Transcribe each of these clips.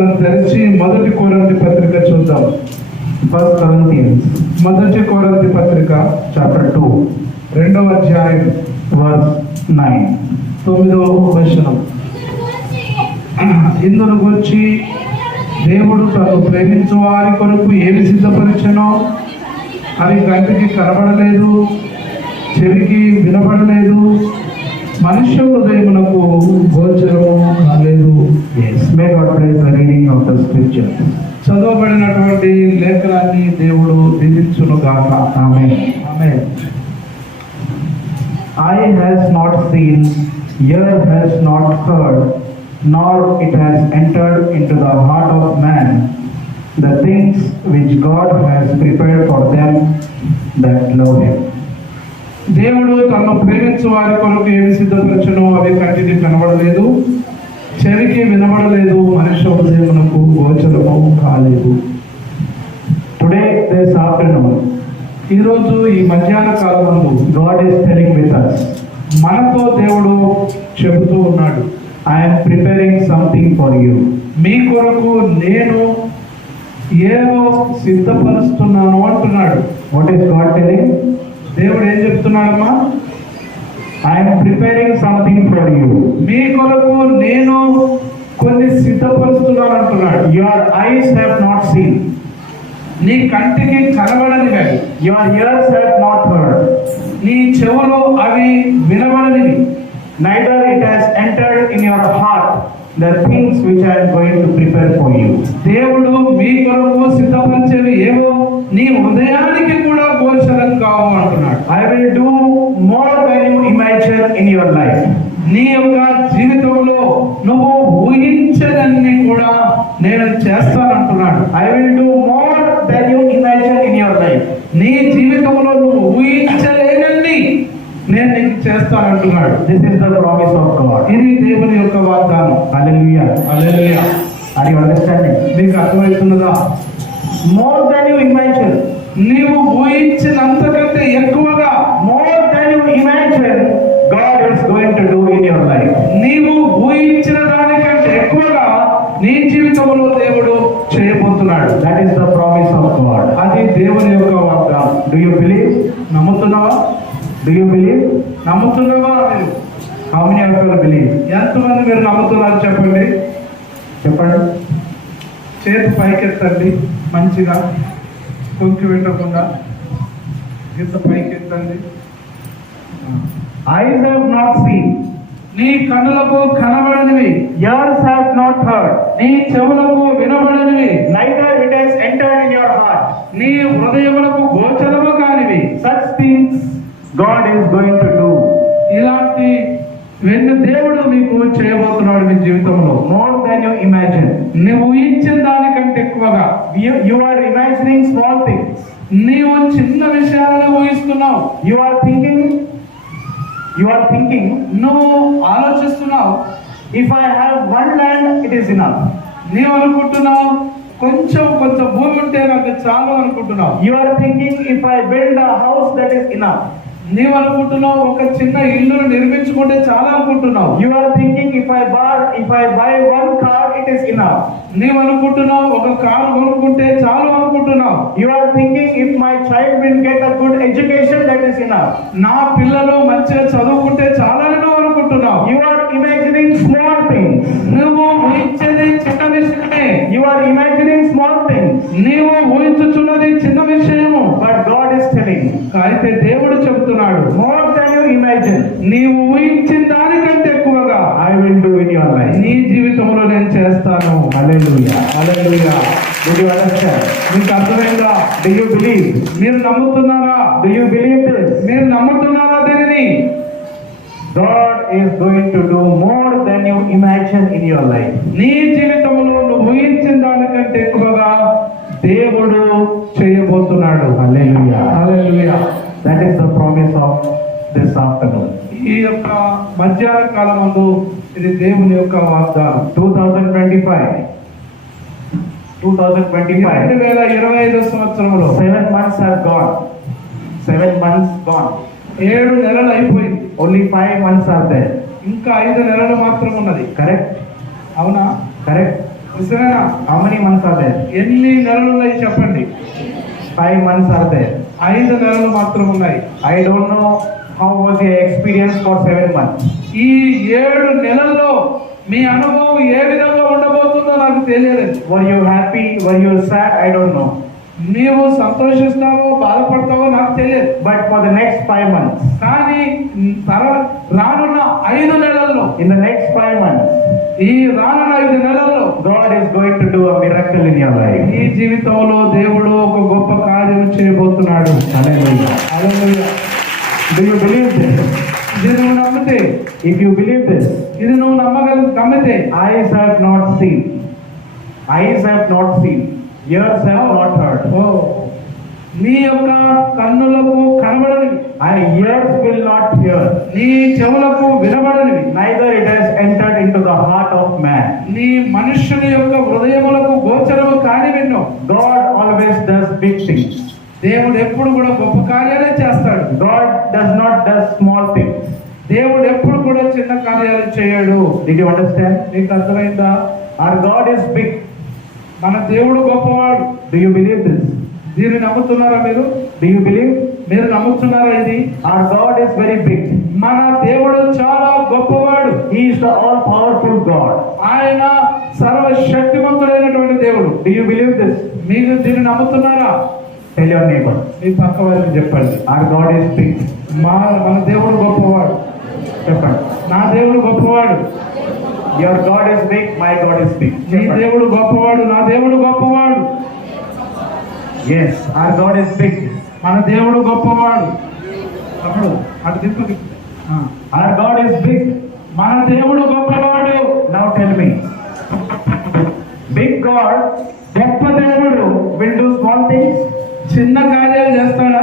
తెరిచి మొదటి కొరింథీ పత్రిక చూద్దాం. ఫస్ట్ కొరింథియన్స్ మొదటి కొరింథీ పత్రిక చాప్టర్ 2 రెండవ అధ్యాయం వర్స్ 9. 9వ వచనం. ఇందును గురించి దేవుడు తను ప్రేమించు వారి కొరకు ఏమి సిద్ధపరిచెనో అది కంటికి కనబడలేదు, చెవికి వినబడలేదు, మనుష్య హృదయమునకు గోచరము కాలేదు. Yes, may God bless the reading of the scripture. చదవబడినటువంటి లేఖనాన్ని దేవుడు దీవించును గాక. Amen. Amen. Eye has not seen, ear has not heard, nor it has entered into the heart of man the things which God has prepared for them that love him. దేవుడు తనను ప్రేమించు వారి కొరకు ఏమి సిద్ధపరచునో అవి కంటికి కనబడలేదు, చెవికి వినబడలేదు, మనుష్య హృదయమునకు గోచరము కాలేదు. Today, this afternoon, ఈరోజు ఈ మధ్యాహ్న కాలమందు God is telling with us, మనతో దేవుడు చెబుతూ ఉన్నాడు, I am preparing something for you. మీ కొరకు నేను ఏదో సిద్ధపరుస్తున్నాను అంటున్నాడు. What is God telling? దేవుడు ఏం చెప్తున్నాడమ్మా? I am preparing something for you. మీ కొరకు నేను కొన్ని సిద్ధపరుస్తున్నాను అంటున్నాడు. Your eyes have not seen, నీ కంటికి కనబడనివి, your ears have not heard, నీ చెవులు అవి వినబడనివి, neither it has entered in your heart the things which I am going to prepare for you. దేవుడు మీ కొరకు సిద్ధపరిచేవి ఏవో నీ హృదయానికి కూడా గోచరం కావు అంటున్నాడు. I will do more than you imagine in your life. నీ యొక్క జీవితంలో నువ్వు ఊహించదన్ని కూడా నేను చేస్తానంటున్నాడు. I will do more than you imagine in your life. నీ జీవితంలో నువ్వు ఊహించలేనన్ని నేను నీకు చేస్తానంటున్నాడు. This is the promise of God. ఇది దేవుని యొక్క వాగ్దానం. Hallelujah. Hallelujah. Are you understanding? మీకు అర్థమవుతున్నదా? More than you imagine, నీవు ఊహించినంతకంటే ఎక్కువగా, more than you imagine, God is going to do in your life. నీవు ఊహించిన దానికంటే ఎక్కువగా నీ జీవితంలో దేవుడు చేయబోతున్నాడు. That is the promise of God. అది దేవుని యొక్క వాగ్దానం. Do you believe? నమ్ముతున్నావా? Do you believe? నమ్ముతున్నావా? మీరు How many of you believe? ఎంతమంది మీరు నమ్ముతున్నారు చెప్పండి. చెప్పండి. చేతి పైకెత్తండి, మంచిగా కొంకి పెట్టకుండా ఇంత పైకెత్తండి. Eyes have not seen, నీ కన్నులకు కనబడనివి, ears have not heard, నీ చెవులకు వినబడనివి, neither it has entered in your heart. నీ హృదయములకు గోచరము కానివి, Such things God is going to do. ఇలాంటి వెన్ను దేవుడు మీకు చేయబోతున్నాడు మీ జీవితంలో. More than you imagine. నువ్వు ఊహించిన దానికంటే ఎక్కువగా. You are imagining small things. నీవు చిన్న విషయాలను ఊహిస్తున్నావు. You are thinking, నువ్వు ఆలోచిస్తున్నావు, if I have one land, it is enough. నీవు అనుకుంటున్నావు కొంచెం భూమి ఉంటే నాకు చాలు అనుకుంటున్నావు. You are thinking, if I build a house, that is enough. నీవు అనుకుంటున్నావు ఒక చిన్న ఇల్లును నిర్మించుకుంటే చాలా అనుకుంటున్నావు. You are thinking, if I buy one car, it is enough. నీవు అనుకుంటున్నావు ఒక కారు కొనుక్కుంటే చాలు అనుకుంటున్నావు. You are thinking, if my child will get a good education, that is enough. నా పిల్లలు మంచిగా చదువుకుంటే చాలని నువ్వు అనుకుంటున్నావు. You are imagining small things. నువ్వు ఊహించేది చిన్న విషయమే. You are imagining small things. నీవు ఊహించుచున్నది చిన్న విషయము. But God is telling, అయితే దేవుడు చెబుతున్నాడు, more than you imagine, నీవు ఊహించిన దానికంటే ఎక్కువగా I will do in your life. నీ జీవితంలో నేను చేస్తాను. Hallelujah. Hallelujah. Did you understand? మీకు అర్థమైందా? Do you believe? మీరు నమ్ముతున్నారా? Do you believe this? మీరు నమ్ముతున్నారా దీనిని? God is going to do more than you imagine in your life. నీ జీవితంలో నువ్వు ఊహించిన దానికంటే ఎక్కువగా దేవుడు చేయబోతున్నాడు. Hallelujah. Hallelujah. That is the promise of this afternoon. ఈ యొక్క మధ్యాహ్న కాలమందు ఇది దేవుని యొక్క వాగ్దానం. 2025. 2025 సంవత్సరంలో 7 months have gone. 7 months gone. 7 నెలలు అయిపోయింది. Only 5 months are there. ఇంకా 5 నెలలు మాత్రం ఉన్నది. Correct? అవునా? Correct? నిజమేనా? How many months are there? ఎన్ని నెలలు ఉన్నాయి చెప్పండి? 5 months are there. 5 నెలలు మాత్రం ఉన్నాయి. I don't know how was your experience for 7 months. ఈ 7 నెలల్లో మీ అనుభవం ఏ విధంగా ఉండబోతుందో నాకు తెలియలేదు. Were you happy? Were you sad? I don't know. నీవు సంతోషిస్తావో బాధపడతావో నాకు తెలియదు. But for the next 5 months, కానీ రానున్న 5 నెలల్లో, in the next 5 months, ఈ రానున్న 5 నెలల్లో God is going to do a miracle in your life. ఈ జీవితంలో దేవుడు ఒక గొప్ప కార్యం చేయబోతున్నాడు. Hallelujah. Hallelujah. Do you believe this? ఇది నువ్వు నమ్మితే, If you believe this, ఇది నువ్వు నమ్మితే, eyes have not seen, ears have not heard, ఓ నీ యొక్క కన్నులకు కనబడనివి, and ears will not hear, నీ చెవులకు వినబడనివి, neither it has entered into the heart of man. నీ మనుష్యుని యొక్క హృదయములకు గోచరము కానివెన్నో. God always does big things. దేవుడు ఎప్పుడు కూడా గొప్ప కార్యాలే చేస్తాడు. God does not do small things. దేవుడు ఎప్పుడు కూడా చిన్న కార్యాలు చేయడు. Did you understand? నీకు అర్థమైందా? Our God is big. మన దేవుడు గొప్పవాడు. Do you believe this? దీన్ని నమ్ముతున్నారా మీరు? Do you believe? మీరు నమ్ముతున్నారా ఇది? Our God is very big. మన దేవుడు చాలా గొప్పవాడు. He is the all-powerful God. ఆయన సర్వశక్తివంతుడైనటువంటి దేవుడు. Do you believe this? మీరు దీన్ని నమ్ముతున్నారా? Tell your neighbor. మీ పక్క వారికి చెప్పండి. Our God is big. మన దేవుడు గొప్పవాడు. చెప్పండి. నా దేవుడు గొప్పవాడు. Your God is big. My God is big. నీ దేవుడు గొప్పవాడు. నా దేవుడు గొప్పవాడు. Yes, our God is big. మన దేవుడు గొప్పవాడు. అప్పుడు అటు దిక్కు. Our God is big. మన దేవుడు గొప్పవాడు. Now tell me. Big God, గొప్ప దేవుడు will do small things? చిన్న కార్యాలు చేస్తాడా?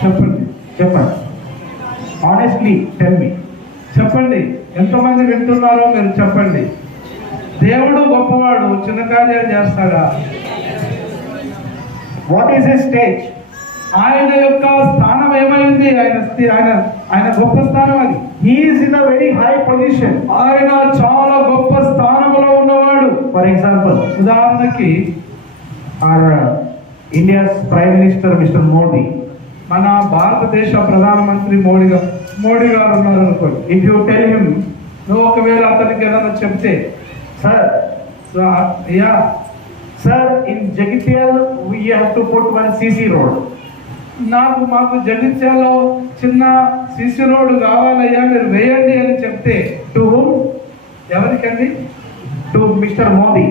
చెప్పండి. చెప్పండి. Honestly, tell me. చెప్పండి. ఎంతమంది వింటున్నారో మీరు చెప్పండి. దేవుడు గొప్పవాడు, చిన్న కార్యాలు చేస్తాడా? What is his stage? ఆయన యొక్క స్థానం ఏమైంది? ఆయన గొప్ప స్థానం అది. He is in a very high position. ఆయన చాలా గొప్ప స్థానంలో ఉన్నవాడు. For example, ఉదాహరణకి our India's Prime Minister, Mr. Modi. మన భారతదేశ ప్రధానమంత్రి మోడీ గారు ఉన్నారు అనుకోండి. If you tell him, నువ్వు ఒకవేళ అతనికి ఏదైనా చెప్తే, sir, అయ్యా sir, in Jagitial we have to put one CC road. మాకు జగిత్యాలలో చిన్న సిసి రోడ్డు కావాలయ్యా, మీరు వేయండి అని చెప్తే, To whom? ఎవరికండి? To Mr. Modi.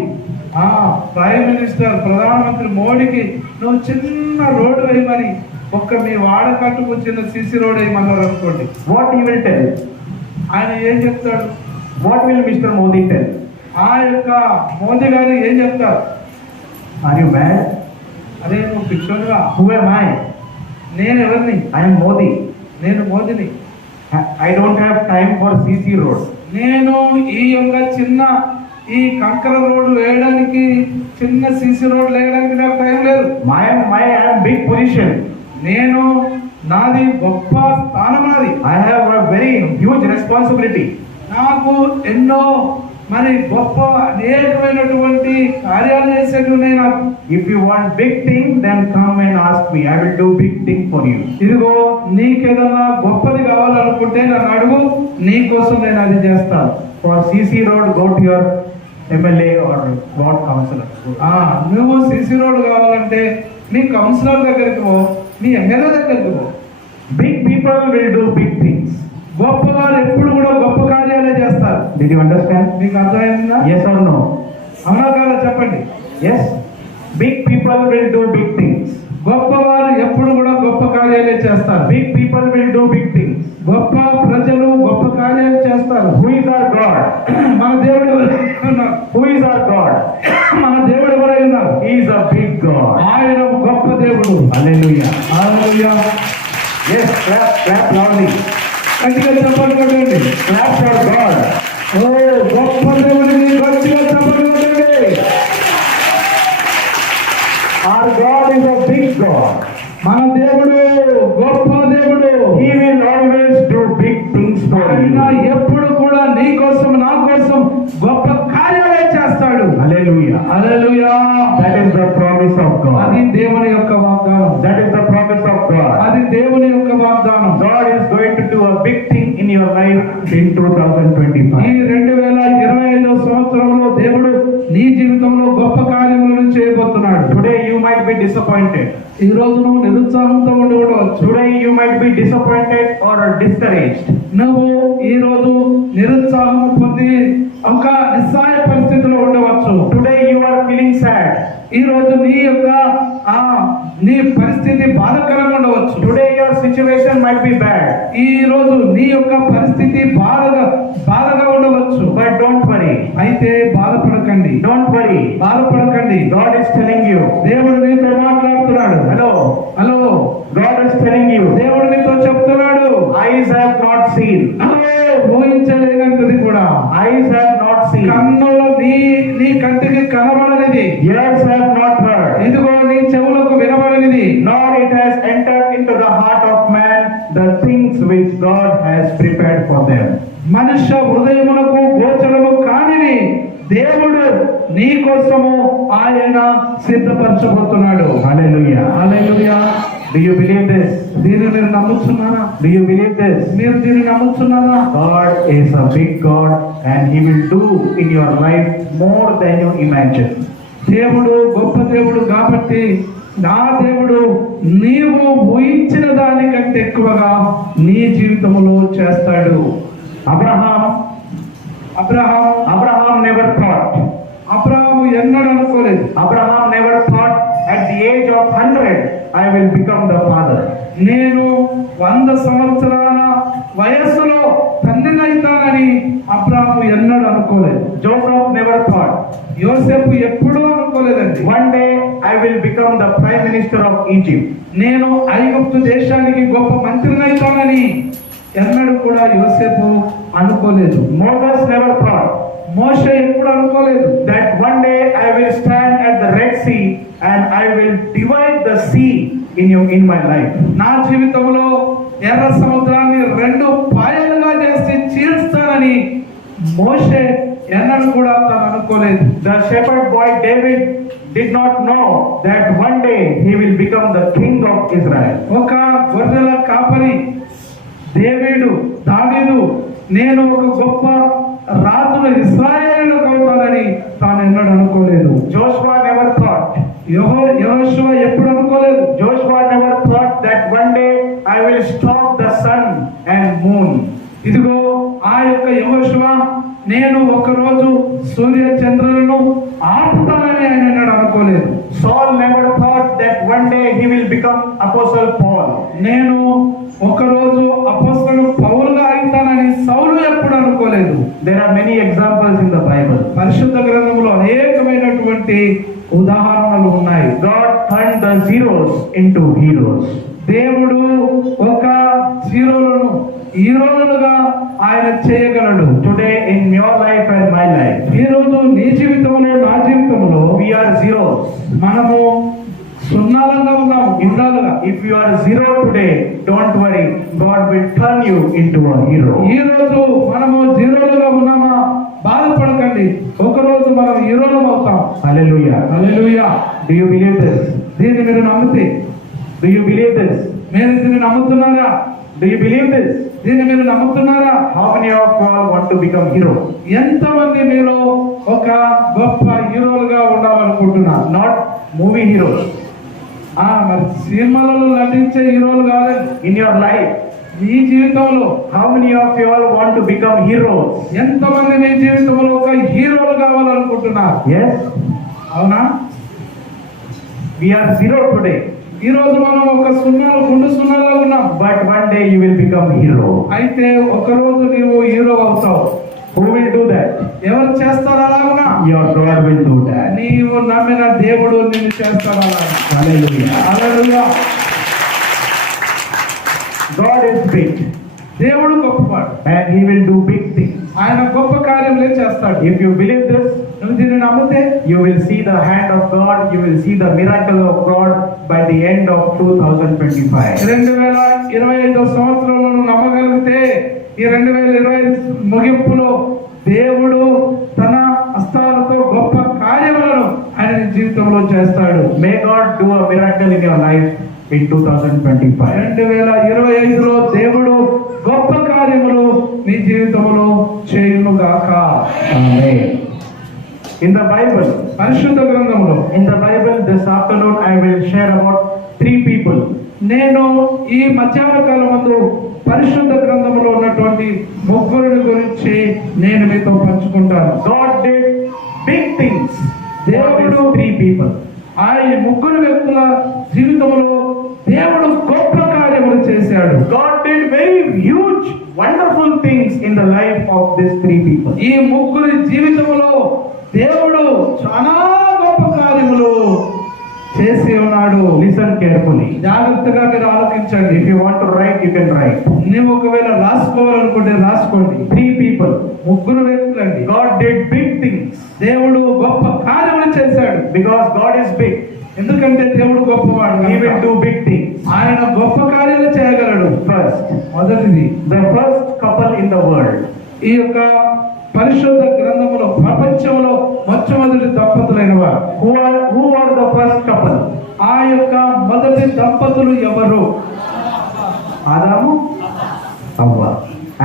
Prime minister ప్రధానమంత్రి మోడీకి నువ్వు చిన్న రోడ్డు వేయమని, మీ వాడకట్టుకు చిన్న సిసి రోడ్ వేయమన్నారు అనుకోండి. What he will tell? ఆయన ఏం చెప్తాడు? What will Mr. Modi tell? ఆ యొక్క మోదీ గారు ఏం చెప్తారు? Are you mad? అదే నువ్వు పిచ్చోడుగా. Who am I? నేను ఎవరిని? I am Modi. నేను మోదీని. I don't have time for CC road. నేను ఈ యొక్క చిన్న ఈ కంకర రోడ్డు వేయడానికి, చిన్న సిసి రోడ్లు వేయడానికి నాకు టైం లేదు. I am big position. నేను నాది గొప్ప స్థానం నాది. I have a very huge responsibility. నాకు ఎన్నో మరి గొప్ప అనేకమైనటువంటి కార్యాలు చేసేవి ఉన్నాయి నాకు. If you want big thing, then come and ask me. I will do big thing for you. ఇదిగో నీకేదన్నా గొప్పది కావాలనుకుంటే నన్ను అడుగు, నీ కోసం నేను అది చేస్తాను. For CC road, go to your MLA or ward councillor. నువ్వు సిసి రోడ్ కావాలంటే నీ కౌన్సిలర్ దగ్గరికి పో, నీ ఎమ్మెల్యే దగ్గరికి పో. Big people will do big things. గొప్పవారు ఎప్పుడు కూడా గొప్ప కార్యాలే చేస్తారు. Did you understand? మీకు అర్థమైందా? Yes or no? అవునా కాదా చెప్పండి. Yes. Big people will do big things. గొప్పవారు ఎప్పుడు కూడా గొప్ప కార్యాలే చేస్తారు. Big people will do big things. గొప్ప ప్రజలు గొప్ప కార్యాలు చేస్తారు. Who is our God? మన దేవుడు ఎవరై ఉన్నారు? Who is our God? మన దేవుడు ఎవరై ఉన్నారు? He is a big God. ఆయన గొప్ప దేవుడు. Hallelujah. హల్లెలూయా. Yes, clap loudly. గట్టిగా చప్పట్లు కొట్టండి. Clap your God. గొప్ప దేవుడిని గట్టిగా చప్పట్లు కొట్టండి. Our God is a big God. మన దేవుడు గొప్ప దేవుడు. He will always do big things for ఆయన you. ఎప్పుడు కూడా నీ కోసం, నా కోసం గొప్ప కార్యాలే Hallelujah. Hallelujah. That is the promise of అది God. దేవుని యొక్క వాగ్దానం. That is the promise of God. అది దేవుని యొక్క వాగ్దానం. God is going to do a big thing in your life in ఈ 2025. 2025 సంవత్సరంలో దేవుడు నీ జీవితంలో గొప్ప కార్యములను చేయబోతున్నాడు. Today you might be disappointed. ఈ రోజు నువ్వు నిరుత్సాహంతో ఉండి ఉండవచ్చు. Today you might be disappointed or discouraged. నువ్వు ఈ రోజు నిరుత్సాహం పొంది ఒక నిస్సహాయ పరిస్థితిలో ఉండవచ్చు. Today you are feeling sad. ఈ రోజు నీ యొక్క నీ పరిస్థితి బాధకరంగా ఉండవచ్చు. Today your situation might be bad. ఈ రోజు నీ యొక్క పరిస్థితి బాధగా ఉండవచ్చు. But don't worry. అయితే బాధపడకండి. Don't worry. బాధపడకండి. God is telling you. దేవుడు నీతో మాట్లాడుతున్నాడు. Hello. Hello. God is telling you. దేవుడు నీతో చెప్తున్నాడు. Eyes have not seen. ఊహించలేనంతది కూడా. Eyes have not seen. కన్నులు నీ కంటికి కనబడనిది. Ears have not heard. ఇదిగో నీ చెవులకు వినబడనిది. Nor it has entered into the heart of man the things which God has prepared for them. మనుష్య హృదయములకు గోచరము కానిది దేవుడు నీ కోసము ఆయన సిద్ధపరచబోతున్నాడు. Hallelujah. Hallelujah. Do you believe this? దీన్ని మీరు నమ్ముతున్నారా? Do you believe this? మీరు దీన్ని నమ్ముతున్నారా? God is a big God and He will do in your life more than you imagine. దేవుడు గొప్ప దేవుడు కాబట్టి నా దేవుడు నీవు ఊహించిన దానికంటే ఎక్కువగా నీ జీవితంలో చేస్తాడు. Abraham never thought. అబ్రహాము ఎన్నడూ అనుకోలేదు. Abraham never thought at the age of 100 I will become the father. నేను 100 సంవత్సరాల వయస్సులో తండ్రినైతానని అబ్రహాము ఎన్నడూ అనుకోలేదు. Joseph never thought. యోసేపు ఎప్పుడూ అనుకోలేదండి. One day I will become the prime minister of Egypt. నేను ఐగుప్తు దేశానికి గొప్ప మంత్రినైతానని ఎన్నడూ కూడా యోసేపు అనుకోలేదు. Moses never thought. మోషే ఎప్పుడు అనుకోలేదు That one day I will stand at the Red Sea and I will divide the sea in my life. నా జీవితంలో ఎర్ర సముద్రాన్ని 2 పాయలుగా చేసి చీల్స్తానని మోషే ఎన్నడూ కూడా తాను అనుకోలేదు. The shepherd boy David did not know that one day he will become the king of Israel. ఒక గొర్రెల కాపరి దావీదు నేను ఒక గొప్ప రాజును ఇశ్రాయేలుకు అవుతానని తాను ఎన్నడూ అనుకోలేదు. Joshua never thought. యెహోషువ ఎప్పుడు అనుకోలేదు. Joshua never thought that one day I will stop the sun and moon. ఇదిగో ఆ యొక్క యెహోషువ నేను ఒక రోజు సూర్య చంద్రులను ఆపుతానని ఆయన ఎన్నడూ అనుకోలేదు. Saul never thought that one day he will become Apostle Paul. నేను ఒక రోజు అపోస్తలుడు పౌలుగా అవుతానని సౌలు ఎప్పుడు అనుకోలేదు. There are many examples in the Bible. పరిశుద్ధ గ్రంథంలో అనేకమైనటువంటి ఉదాహరణలు ఉన్నాయి. God turned the zeros into heroes. దేవుడు ఒక జీరోలను హీరోలుగా ఆయన చేయగలడు. Today in your life and my life, ఈ రోజు నీ జీవితంలో నా జీవితంలో we are zeros. మనము సున్నాలుగా ఉన్నాం, గుండాలుగా. If you are zero today, don't worry. God will turn you into a hero. ఈ రోజు మనము జీరోలుగా ఉన్నామా, బాధపడకండి. ఒక రోజు మనం హీరోలం అవుతాం. Hallelujah. Hallelujah. Do you believe this? దీన్ని మీరు నమ్మితే, Do you believe this? మీరు దీన్ని నమ్ముతున్నారా? Do you believe this? దీన్ని మీరు నమ్ముతున్నారా? How many of you all want to become hero? ఎంతమంది మీలో ఒక గొప్ప హీరోలుగా ఉండాలనుకుంటున్నారు? Not movie heroes. మరి సినిమాలలో నటించే హీరోలు కాలేదు. In your life, మీ జీవితంలో how many of you all want to become heroes? ఎంతమంది మీ జీవితంలో ఒక హీరోలు కావాలనుకుంటున్నారు? Yes? అవునా? We are zero today. ఈ రోజు మనం ఒక గుండు సున్నాలో ఉన్నాం. But one day you will become hero. అయితే ఒక రోజు నీవు హీరో అవుతావు. Who will do that? ఎవరు చేస్తారు అలాగునా? Your God will do that. నీవు నమ్మిన దేవుడు నిన్ను చేస్తాడు అలాగా. Hallelujah. Hallelujah. God is big దేవుడు గొప్పవాడు. and He will do big things. ఆయన గొప్ప కార్యములే చేస్తాడు. If you believe this, నువ్వు దీన్ని నమ్మితే you will see the hand of God, you will see the miracle of God by the end of 2025. 2025 సంవత్సరంలో నువ్వు నమ్మగలిగితే ఈ 2025 ముగింపులో దేవుడు తన హస్తాలతో గొప్ప కార్యం విషయంలో చేస్తాడు. May God do a miracle in your life in 2025. 2025లో దేవుడు గొప్ప కార్యములు నీ జీవితంలో చేయునుగాక. Amen. In the Bible, పరిశుద్ధ గ్రంథంలో in the Bible this afternoon I will share about 3 people. నేను ఈ మధ్యాహ్న కాలమందు పరిశుద్ధ గ్రంథంలో ఉన్నటువంటి ముగ్గురిని గురించి నేను మీతో పంచుకుంటాను. God did big things. దేవుడు 3 people. ఆ ఈ ముగ్గురు వ్యక్తుల జీవితంలో దేవుడు గొప్ప కార్యములు చేశాడు. God did very huge, wonderful things in the life of these 3 people. ఈ ముగ్గురి జీవితంలో దేవుడు చాలా గొప్ప కార్యములు చేసి ఉన్నాడు. Listen carefully. జాగ్రత్తగా మీరు ఆలోచించండి. If you want to write, you can write. నీవు ఒకవేళ రాసుకోవాలనుకుంటే రాసుకోండి. 3 people. ముగ్గురు వ్యక్తులండి. God did big things దేవుడు గొప్ప కార్యములు చేశాడు. because God is big. ఎందుకంటే దేవుడు గొప్పవాడు. He will do big things. ఆయన గొప్ప కార్యాలు చేయగలడు. First, మొదటిది, the first couple in the world. ఈ యొక్క పరిశుద్ధ గ్రంథములో ప్రపంచంలో మొట్టమొదటి దంపతులైన వారు. Who are the first couple? ఆ యొక్క మొదటి దంపతులు ఎవరు? Adamu, Hawa.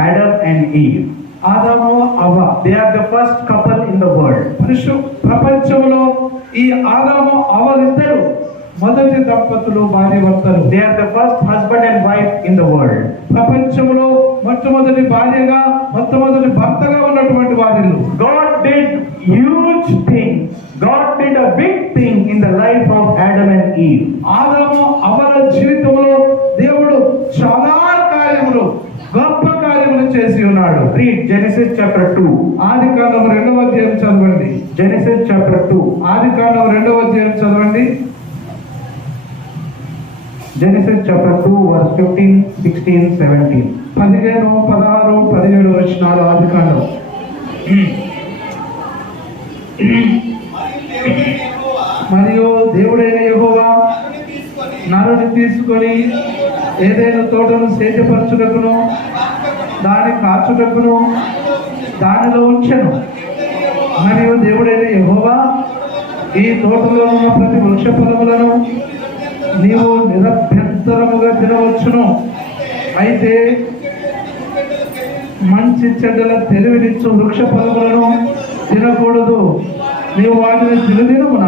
Adam and Eve. ఆదాము, అవ్వ. They are the first couple in the world. ప్రపంచంలో ఈ ఆదాము అవ్వలిద్దరు మొదటి దంపతులు, భార్య భర్తలు. They are the first husband and wife in the world. ప్రపంచంలో మొట్టమొదటి భార్యగా మొట్టమొదటి భర్తగా ఉన్నటువంటి వారిలు. God did huge things. God did a big thing in the life of Adam and Eve. ఆదాము అవ్వల జీవితంలో దేవుడు చాలా కార్యములు, గొప్ప కార్యములు చేసి ఉన్నాడు. Read Genesis chapter 2. ఆదికాండం 2వ అధ్యాయం చదవండి. Genesis chapter 2. ఆదికాండం 2వ అధ్యాయం చదవండి. Genesis chapter 2 verse 15, 16, 17. 15, 16, 17 వచనాలు ఆదికాండం. మరియు దేవుడైన యెహోవా నరుని తీసుకొని ఏదైనా తోటను సేద్యపరచుటకును దాని కాచుటకును దానిలో ఉంచెను. మరియు దేవుడైన యెహోవా ఈ తోటలో ఉన్న ప్రతి వృక్ష ఫలములను నీవు నిరభ్యంతరముగా తినవచ్చును, అయితే మంచి చెడ్డల తెలివినిచ్చు వృక్ష ఫలములను తినకూడదు. నీవు వాటిని తినదినమున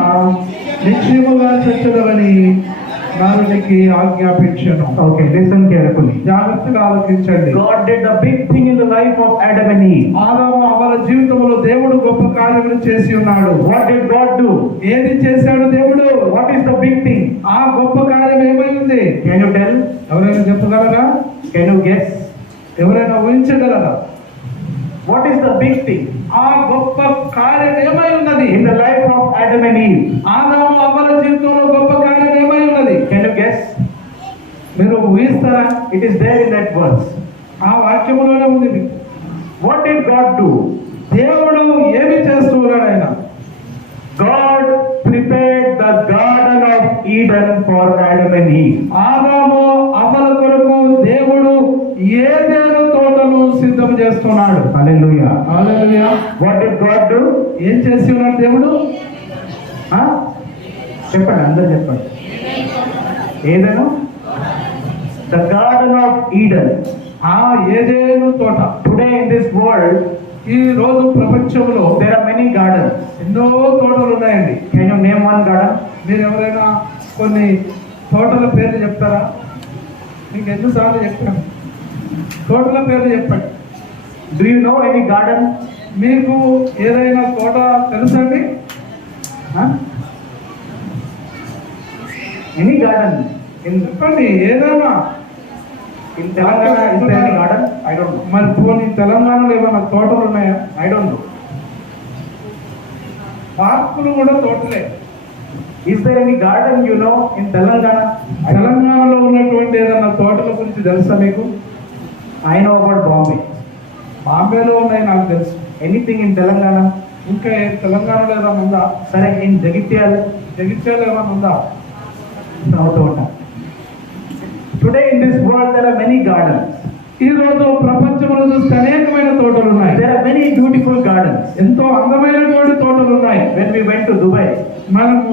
నిశ్చయముగా చచ్చదవని నరునికి ఆజ్ఞాపించను. Okay, listen carefully. జాగ్రత్తగా ఆలోచించండి. God did a big thing in the life of Adam and Eve. ఆదాము అవ్వల జీవితంలో దేవుడు గొప్ప కార్యములు చేసి ఉన్నాడు. What did God do? ఏది చేశాడు దేవుడు? What is the big thing? ఆ గొప్ప కార్యం ఏమైంది? Can you tell? ఎవరైనా చెప్పగలరా? Can you guess? ఎవరైనా ఊహించగలరా? What is the big thing ఆ గొప్ప కార్యం ఏమై ఉన్నది? in the life of Adam and Eve? ఆదాము అవ్వల జీవితంలో గొప్ప కార్యం ఏమై ఉన్నది? Can you guess? మీరు ఊహిస్తారా? It is there in that verse. ఆ వాక్యములోనే ఉంది. What did God do? దేవుడు ఏమి చేస్తూ ఉన్నాడు? ఆయన God prepared the Garden of Eden for Adam and Eve. ఆదాము అవ్వల కొరకు దేవుడు ఏదైనా తోటను సిద్ధం చేస్తున్నాడు. Hallelujah. Hallelujah. What did God do? ఏం చేసి ఉన్నాడు దేవుడు? చెప్పండి, అందరూ చెప్పండి. ఏదైనా the Garden of Eden. ఆ ఏదైనా తోట. Today in this world ఈ రోజు ప్రపంచంలో there are many gardens. ఎన్నో తోటలు ఉన్నాయండి. Can you name one garden? మీరు ఎవరైనా కొన్ని తోటల పేర్లు చెప్తారా? మీకు ఎన్నిసార్లు చెప్పాను? తోటల పేర్లు చెప్పండి. Do you know any garden? మీకు ఏదైనా తోట తెలుసండి? Any garden చెప్పండి ఏదైనా. in Telangana? Is there any garden? I don't know. మరి పోనీ తెలంగాణలో ఏమైనా తోటలు ఉన్నాయా? I don't know. పార్కులు కూడా తోటలే. Is there any garden you know in Telangana? తెలంగాణలో ఉన్నటువంటి ఏదైనా తోటల గురించి తెలుసా మీకు? I know about Bombay. బాంబేలో ఉన్నాయి నాకు తెలుసు. Anything in Telangana? ఇంకా తెలంగాణలో ఏదైనా ఉందా? సరే, in Jagitial? జగిత్యాల ఏమైనా ఉందా? No. Today in this world there are many gardens. ఈ రోజు ప్రపంచంలో చూస్తే అనేకమైన తోటలు ఉన్నాయి. There are many beautiful gardens. ఎంతో అందమైనటువంటి తోటలు ఉన్నాయి. When we went to Dubai, మనము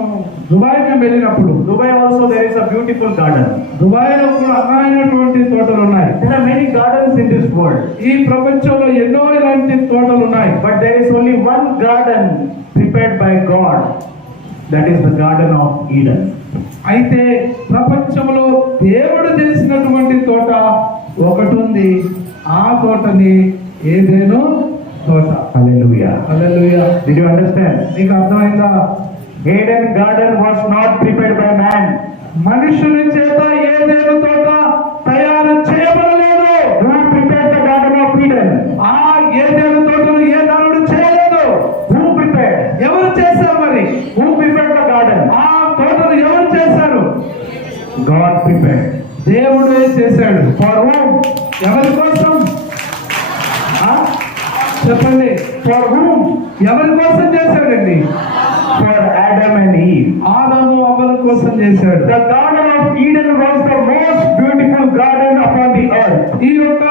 దుబాయ్ మేము వెళ్ళినప్పుడు Dubai also there is a beautiful garden. Dubai లో కూడా అందమైనటువంటి తోటలు ఉన్నాయి. There are many gardens in this world, ఈ ప్రపంచంలో ఎన్నో ఇలాంటి తోటలు ఉన్నాయి. but there is only one garden prepared by God. That is the Garden of Eden. అయితే ప్రపంచంలో దేవుడు చేసినటువంటి తోట ఒకటి ఉంది. ఆ తోటని ఏదేను తోట. Hallelujah. Hallelujah. Did you understand? నీకు అర్థమైందా? Eden garden was not prepared by man. మనుషుల చేత ఏదేను తోట తయారు చేయబడలేదు. Who prepared the Garden of Eden? ఆ ఏదేను తోటను ఏ నరుడు చేయలేదు. Who prepared? ఎవరు చేశారు మరి? Who prepared the garden? ఆ తోటను ఎవరు చేశారు? God prepared. దేవుడే చేశాడు. For whom? ఎవరి కోసం? Huh? చెప్పండి. For whom? ఎవరి కోసం చేశాడండి? For Adam and Eve. ఆదాము అవ్వల కోసం చేశాడు. The Garden of Eden was the most beautiful garden upon the earth. ఈ యొక్క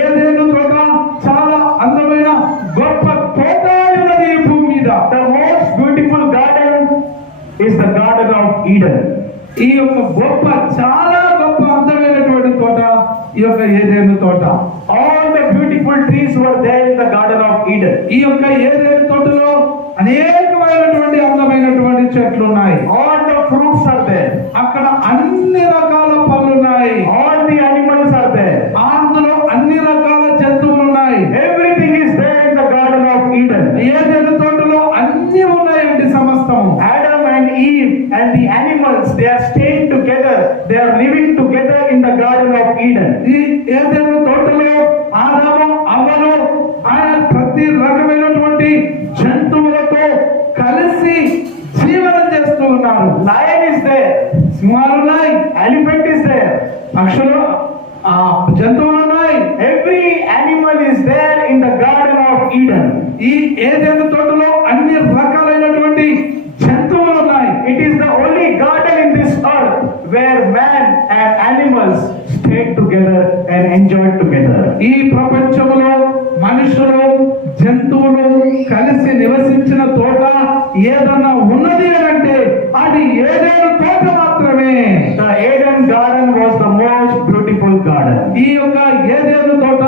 ఏదేను తోట చాలా అందమైన గొప్ప తోట ఉన్నది ఈ భూమి మీద. The most beautiful garden is the Garden of Eden. ఈ యొక్క చాలా గొప్ప అందమైనటువంటి తోట ఈ యొక్క ఏదేను తోట. All the beautiful trees were there in the Garden of Eden. ఈ యొక్క ఏదేను తోటలో అనేకమైనటువంటి అందమైనటువంటి చెట్లు ఉన్నాయి. All the fruits are there. అక్కడ అన్ని రకాల పళ్ళు ఉన్నాయి. All the animals are there. అందులో అన్ని రకాల జంతువులు ఉన్నాయి. Everything is there in the Garden of Eden. Eden తోటలో అన్ని ఉన్నాయండి సమస్తం. Adam and Eve and the animals, they are staying together. They are living together in the Garden of Eden. ఈ ఏదేను తోటలో ఆదాము అవ్వలు ఆయన ప్రతి రకమైనటువంటి జంతువులతో కలిసి జీవనం చేస్తూ ఉన్నారు. Lion is there. సింహాలు ఉన్నాయి. Elephant is there. పక్షులు జంతువులు ఉన్నాయి. Every animal is there in the Garden of Eden. ఈ ఏదేను తోటలో అన్ని రకాలైనటువంటి జంతువులు ఉన్నాయి. It is the only garden in this earth where man and animals stayed together and enjoyed together. ఈ ప్రపంచంలో మనుషులు జంతువులు కలిసి నివసించిన తోట ఏదన్నా ఉన్నది అంటే అది ఏదేను తోట మాత్రమే. The Eden garden was the most beautiful garden. ఈ యొక్క ఏదేను తోట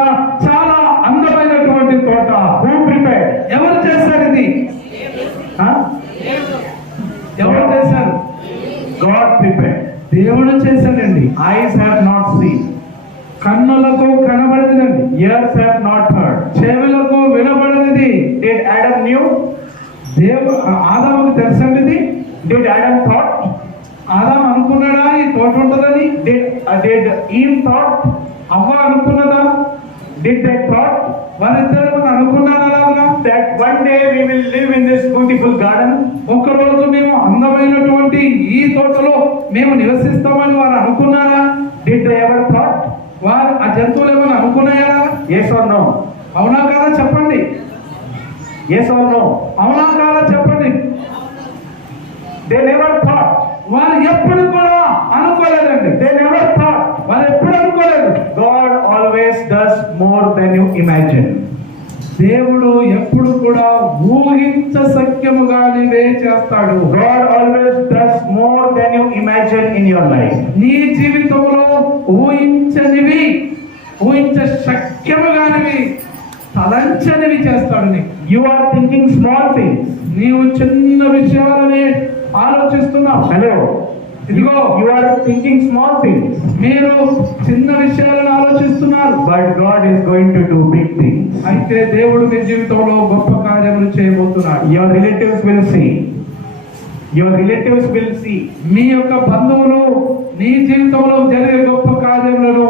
చాలా అందమైనటువంటి తోట. Who prepared? ఎవరు చేశారు ఇది? Huh? ఎవరు చేశారు? God prepared. దేవుడు చేశాడండి. Eyes have not seen. కన్నులకు కనబడలేదండి. Ears have not heard. చెవులకు వినబడనిది. Did Adam knew? ఆదాముకు తెలుసండి ఇది. Did Adam thought? ఆదాము అనుకున్నాడా ఈ తోట ఉంటుందని? Did Eve thought? అవ్వ అనుకున్నదా? Did they thought వారిద్దరు అనుకున్నారా అలాగా? that one day we will live in this beautiful garden? ఒకరోజు మేము అందమైనటువంటి ఈ తోటలో మేము నివసిస్తామని వారు అనుకున్నారా? Did they ever thought? వారు ఆ జంతువులు ఏమైనా అనుకున్నాయా? Yes or no? అవునా కాదా చెప్పండి. Yes or no? అవునా కాదా చెప్పండి. They never thought. వారు ఎప్పుడు కూడా అనుకోలేదండి. They never thought. వారు ఎప్పుడు అనుకోలేదు. God always does more than you imagine. దేవుడు ఎప్పుడు కూడా ఊహించశక్యముగానివే చేస్తాడు. God always does more than you imagine in your life. నీ జీవితంలో ఊహించ శక్యముగానివి తలంచనివి చేస్తాడు నీకు. You are thinking small things. నీవు చిన్న విషయాలనే ఆలోచిస్తున్నావు. Hello. ఇదిగో You are thinking small things. మీరు చిన్న విషయాలను ఆలోచిస్తున్నారు. But God is going to do big things. అయితే దేవుడు మీ జీవితంలో గొప్ప కార్యములు చేయబోతున్నాడు. Your relatives will see. Your relatives will see. మీ యొక్క బంధువులు నీ జీవితంలో జరిగే గొప్ప కార్యములను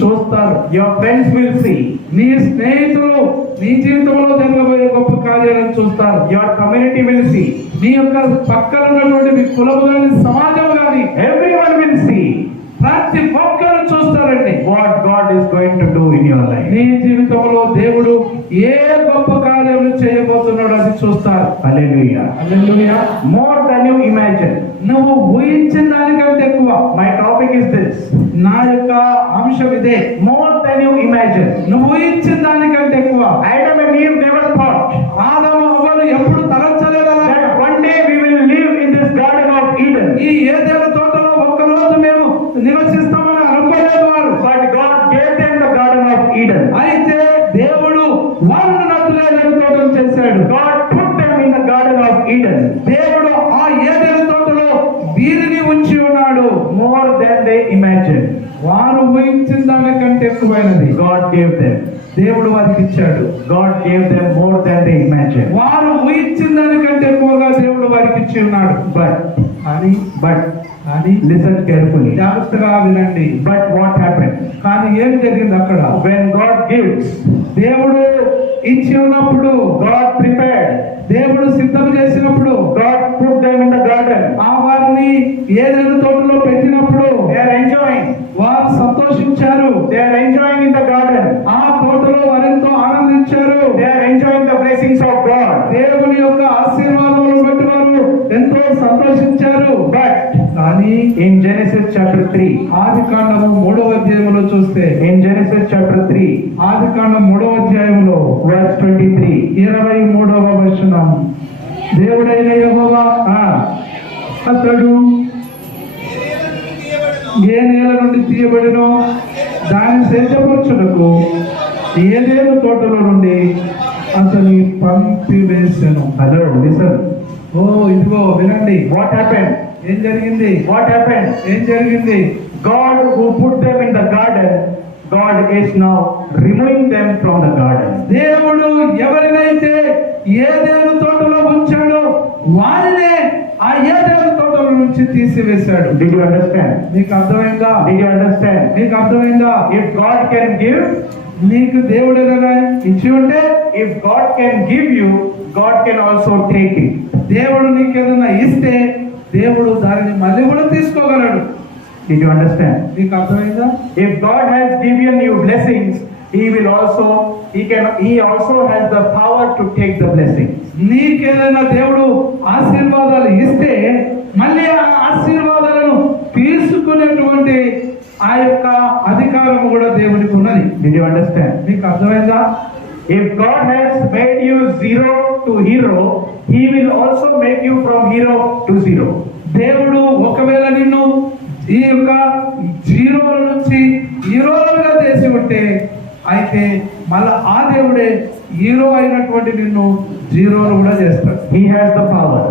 చూస్తారు. Your friends will see. నీ స్నేహితులు నీ జీవితంలో జరగబోయే గొప్ప కార్యాలను చూస్తారు. Your community will see. నీ యొక్క పక్కన ఉన్నటువంటి మీ కులము కానీ సమాజం కానీ Everyone will see ప్రతి ఒక్కరు చూస్తారండి what God is going to do in your life. నీ జీవితంలో దేవుడు ఏ గొప్ప కార్యములు చేయబోతున్నాడో అది చూస్తారు. Hallelujah. Hallelujah. More than you imagine. నువ్వు ఊహించిన దానికంటే ఎక్కువ. My topic is this. నా యొక్క అంశం ఇదే. More than you imagine. నువ్వు ఊహించిన దానికంటే ఎక్కువ. Adam and Eve never thought ఆదాము అవ్వలు ఎప్పుడు తలంచలేదు that ఉంచాడు. God put them in the Garden of Eden. దేవుడు ఆ ఏదెను తోటలో వీరిని ఉంచి ఉన్నాడు. More than they imagined. వారు ఊహించిన దానికంటే ఎక్కువైనది God gave them. దేవుడు వారికి ఇచ్చాడు. God gave them more than they imagined. వారు ఊహించిన దానికంటే ఎక్కువగా దేవుడు వారికి ఇచ్చి ఉన్నాడు. But listen carefully. జాగ్రత్తగా వినండి. But what happened? కానీ ఏం జరిగింది అక్కడ? When God gives, దేవుడు ఇచ్చి ఉన్నప్పుడు, God prepared, దేవుడు సిద్ధం చేసినప్పుడు, God put them in the garden. ఆ వారిని ఏదైనా తోటలో పెట్టినప్పుడు They are enjoying. వారు సంతోషించారు. They are enjoying in the garden. ఆ తోటలో వారెంతో ఆనందించారు. They are enjoying the blessings of God. దేవుని యొక్క ఆశీర్వాదములను బట్టి వారు ఎంతో సంతోషించారు. కానీ In Genesis chapter 3, ఆదికాండము 3వ అధ్యాయములో చూస్తే, in Genesis chapter 3, ఆదికాండం 3వ అధ్యాయంలో verse 23, 23వ వచనం, దేవుడైన యెహోవా అతడు ఏ నేల నుండి తీయబడినో దాన్ని సేద్యపరచుటకు ఏదేను తోటలో నుండి అతని పంపివేసెను. hello, listen. ఓ ఇదిగో వినండి. What happened? ఏం జరిగింది? What happened? ఏం జరిగింది? God who put them in the garden, God is now removing them from the garden. దేవుడు ఎవరినైతే ఏదేను తోటలో ఉంచాడో వారినే ఆ ఏదేను తోటల నుంచి తీసివేశాడు. Did you understand? మీకు అర్థమైందా? Did you understand? మీకు అర్థమైందా? If God can give, నీకు దేవుడు ఏదైనా ఇచ్చి ఉంటే, if God can give you, God can also take it. దేవుడు నీకు ఏదైనా ఇస్తే దేవుడు దానిని మళ్ళీ కూడా తీసుకోగలడు. Did you understand? మీకు అర్థమైందా? If God has given you blessings, He also has the power to take the blessings. నీకేదైనా దేవుడు ఆశీర్వాదాలు ఇస్తే మళ్ళీ ఆ ఆశీర్వాదాలను తీసుకునేటువంటి ఆ యొక్క అధికారం కూడా దేవునికి ఉన్నది. Did you understand? మీకు అర్థమైందా? If God has made you zero to hero, He will also make you from hero to zero. దేవుడు ఒకవేళ నిన్ను ఈ యొక్క జీరోల నుంచి హీరోలుగా చేసి ఉంటే, అయితే మళ్ళా ఆ దేవుడే హీరో అయినటువంటి నిన్ను జీరోలు కూడా చేస్తాడు. He has the power.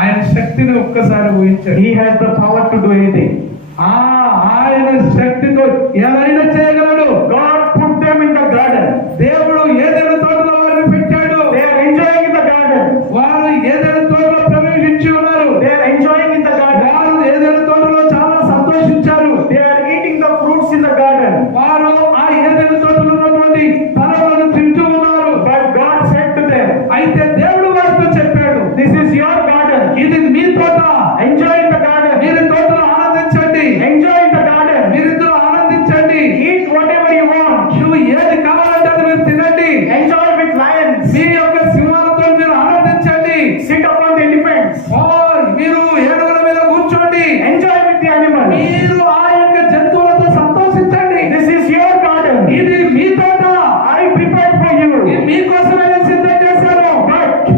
ఆయన శక్తిని ఒక్కసారి ఊహించాడు. He has the power to do anything. ఆయన శక్తితో ఏదైనా చేయగలడు. God put them in the garden. దేవుడు ఏదైనా తోటలో వారిని పెట్టాడు. They are enjoying in the garden. వారు ఏదైనా తోటలో ప్రవేశించి ఉన్నారు. They are enjoying in the garden. వారు ఏదైనా తోటలో చాలా సంతోషించారు. They are eating the fruits in the garden. వారు ఆ ఏదైనా తోటలో ఉన్నటువంటి ఫలములను తింటూ ఉన్నారు. But God said to them, అయితే దేవుడు వారితో చెప్పాడు, this is your garden. ఇది మీ తోట. Enjoy in the garden. మీరు తోటలో ఆనందించండి. Enjoy in the garden. మీరు ఇందులో ఆనందించండి. Eat whatever you want. నువ్వు ఏది కావాలంటే అది మీరు తినండి. Enjoy with lions. మీ యొక్క సింహాలతో మీరు ఆనందించండి. Sit upon the elephants. మీరు ఏనుగుల మీద కూర్చోండి. Enjoy with the animals. మీరు ఆ యొక్క జంతువులతో సంతోషించండి. This is your garden. ఇది మీ తోట. I prepared for you. ఇది మీకోసమే నేను సిద్ధం చేశాను.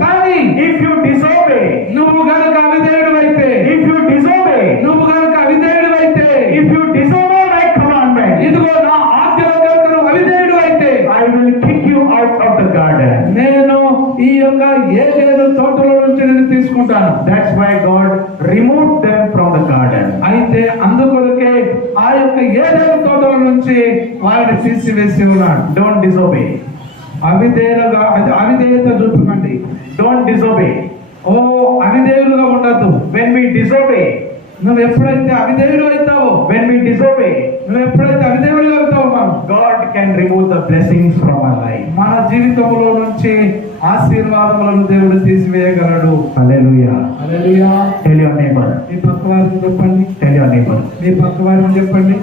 కానీ If you disobey, నువ్వు గనుక అవిధేయుడు అయితే, if you disobey, నువ్వు గనుక అవిధేయుడు అయితే, if you disobey my commandment, ఇదిగో నా ఆజ్ఞల గనుక నువ్వు అవిధేయుడు అయితే, I will kick you out of the garden. నేను ఈ యొక్క ఏదేను తోటలో నుంచి నేను తీసుకుంటాను. That's why God removed them from the garden. అయితే అందుకొరకే ఆ యొక్క ఏదేను తోటల నుంచి వారిని తీసివేసి ఉన్నాడు. Don't disobey. అవిధేయత చూపకండి. Don't disobey. అవిధేయులుగా ఉండద్దు. When we disobey, నువ్వు ఎప్పుడైతే అవిధేయుడు అవుతావో, when we disobey, నువ్వు ఎప్పుడైతే అవిధేయుడు అవుతావో God can remove the blessings from our life. మన జీవితంలో నుంచి ఆశీర్వాదములను దేవుడు తీసివేయగలడు. Hallelujah. Hallelujah. Tell your neighbor. మీ పక్క వారిని చెప్పండి. Tell your neighbor. మీ పక్క వారిని చెప్పండి.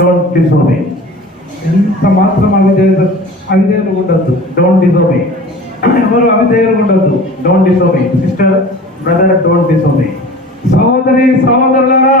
Don't disobey. ఎంత మాత్రం అవిధేయులు ఉండద్దు. Don't disobey. ఎవరు అవిధేయులు ఉండద్దు. Don't disobey. Sister, brother, don't disobey. సహోదరి సహోదరులారా,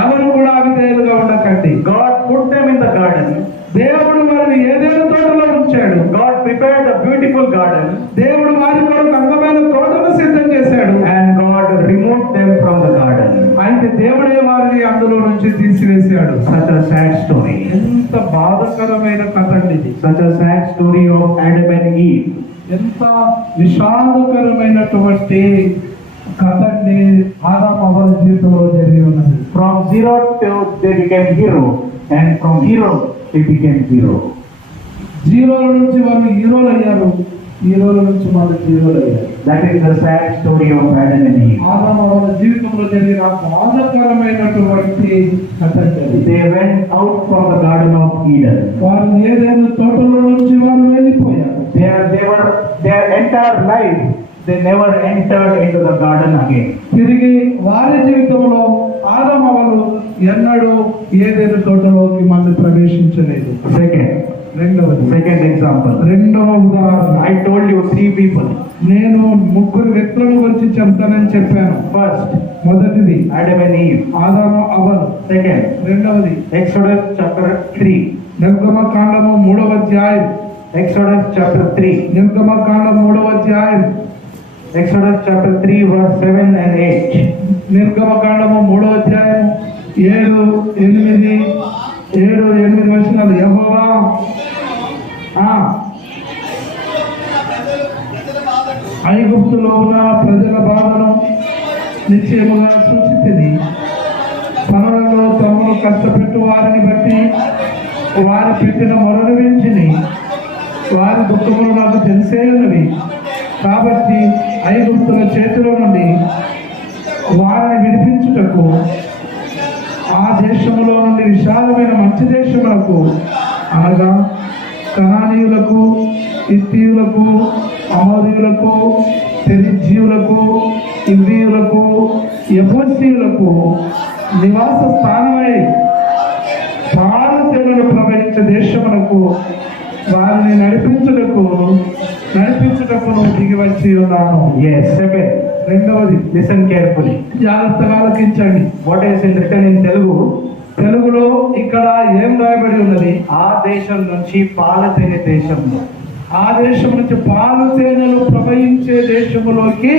ఎవరు కూడా అవిధేయులుగా ఉండకండి. God put them in the garden. దేవుడు వారిని ఏదైనా తోటలో ఉంచాడు. God prepared a beautiful garden. దేవుడు వారి కొరకు అందమైన తోటను సిద్ధం చేశాడు. And God removed them from the garden. అయితే అయితే దేవుడే వారిని అందులో నుంచి తీసివేశాడు. Such a sad story. ఎంత బాధకరమైన కథ అండి ఇది. Such a sad story of Adam and Eve. ఎంత విషాదకరమైనటువంటి కథ అండి ఆదాము హవ్వల జీవితంలో జరిగి ఉన్నది. From zero to they became hero, and from hero they became zero. జీరోల నుంచి వాళ్ళు హీరోలు అయ్యారు, హీరోల నుంచి వాళ్ళు జీరోలు అయ్యారు. That is the sad story of Adam and Eve. ఆదాము హవ్వల జీవితంలో జరిగిన బాధకరమైనటువంటి కథ అండి. They went out from the Garden of Eden. వారు ఏదైనా తోటలో నుంచి వారు వెళ్ళిపోయారు. Their entire life they never entered into the garden again. తిరిగి వారి జీవితంలో ఆదాము హవ్వలు ఎన్నడూ ఏదైనా తోటలోకి మళ్ళీ ప్రవేశించలేదు. Second example. రెండవ ఉదాహరణ, I told you 3 people. నేను 3 వ్యక్తులను గురించి చెప్తానని చెప్పాను. First, మొదటిది Adam and Eve. ఆదాము హవ్వలు. Second, రెండవది Exodus chapter 3. నిర్గమకాండము 3వ అధ్యాయం. Exodus chapter 3. నిర్గమకాండం 3వ అధ్యాయం. Exodus chapter 3 verse 7 and 8. నిర్గమకాండము 3వ అధ్యాయం 7-8 వచనాలు. యెహోవా ఐగుప్తులో ఉన్న ప్రజల బాధను నిశ్చయముగా సూచిస్తుంది. పనులలో తమను కష్టపెట్టు వారిని బట్టి వారి పెట్టిన మొరను వించిని, వారి దుఃఖములు నాకు తెలిసే ఉన్నవి. కాబట్టి ఐగుప్తుల చేతిలో నుండి వారిని విడిపించుటకు ఆ దేశములో నుండి విశాలమైన మంచి దేశములకు, అనగా కనానీయులకు, హిత్తీయులకు, అమోరీయులకు, పెరిజ్జీయులకు, ఇవ్వీయులకు, యెబూసీయులకు నివాస స్థానమై పాలు తేనెలు ప్రవహించే దేశమునకు వారిని నడిపించుటకు దిగి వచ్చి ఉన్నాను. Yes, second. రెండవది, Listen carefully. జాగ్రత్తగా ఆలకించండి. What is written in Telugu? తెలుగులో ఇక్కడ ఏం రాయబడి ఉన్నది? ఆ దేశం నుంచి పాల తేనె దేశంలో, ఆ దేశం నుంచి పాలు తేనెలు ప్రవహించే దేశములోకి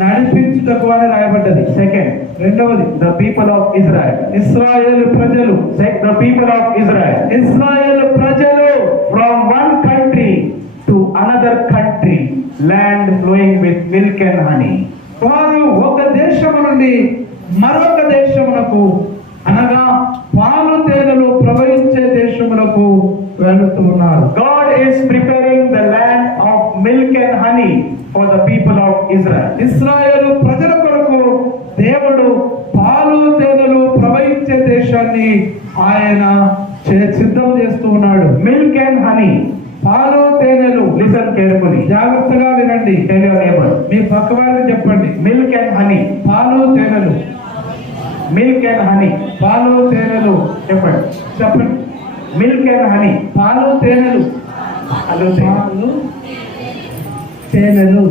నడిపించుటకు అని రాయబడ్డది. సెకండ్, రెండవది, the people of Israel. ఇశ్రాయేలు ప్రజలు. The people of Israel. ఇశ్రాయేలు ప్రజలు From one country to another country, land flowing with milk and honey. వారు ఒక దేశము నుండి మరొక దేశమునకు, అనగా పాలు తేనెలు ప్రవహించే దేశములకు వెళుతూ ఉన్నారు. God is preparing the land of milk and honey for the people of Israel. ఇశ్రాయేలు ప్రజల కొరకు దేవుడు పాలు తేనెలు ప్రవహించే దేశాన్ని ఆయన సిద్ధం చేస్తూ ఉన్నాడు. Milk and honey. పాలు తేనెలు. Listen carefully. జాగ్రత్తగా వినండి. Tell your neighbor. మీ పక్క వారిని చెప్పండి. Milk and honey. పాలు తేనెలు. Milk and honey. పాలు తేనెలు. చెప్పండి. Milk and honey. పాలు తేనెలు. Hello, పాలు తేనెలు.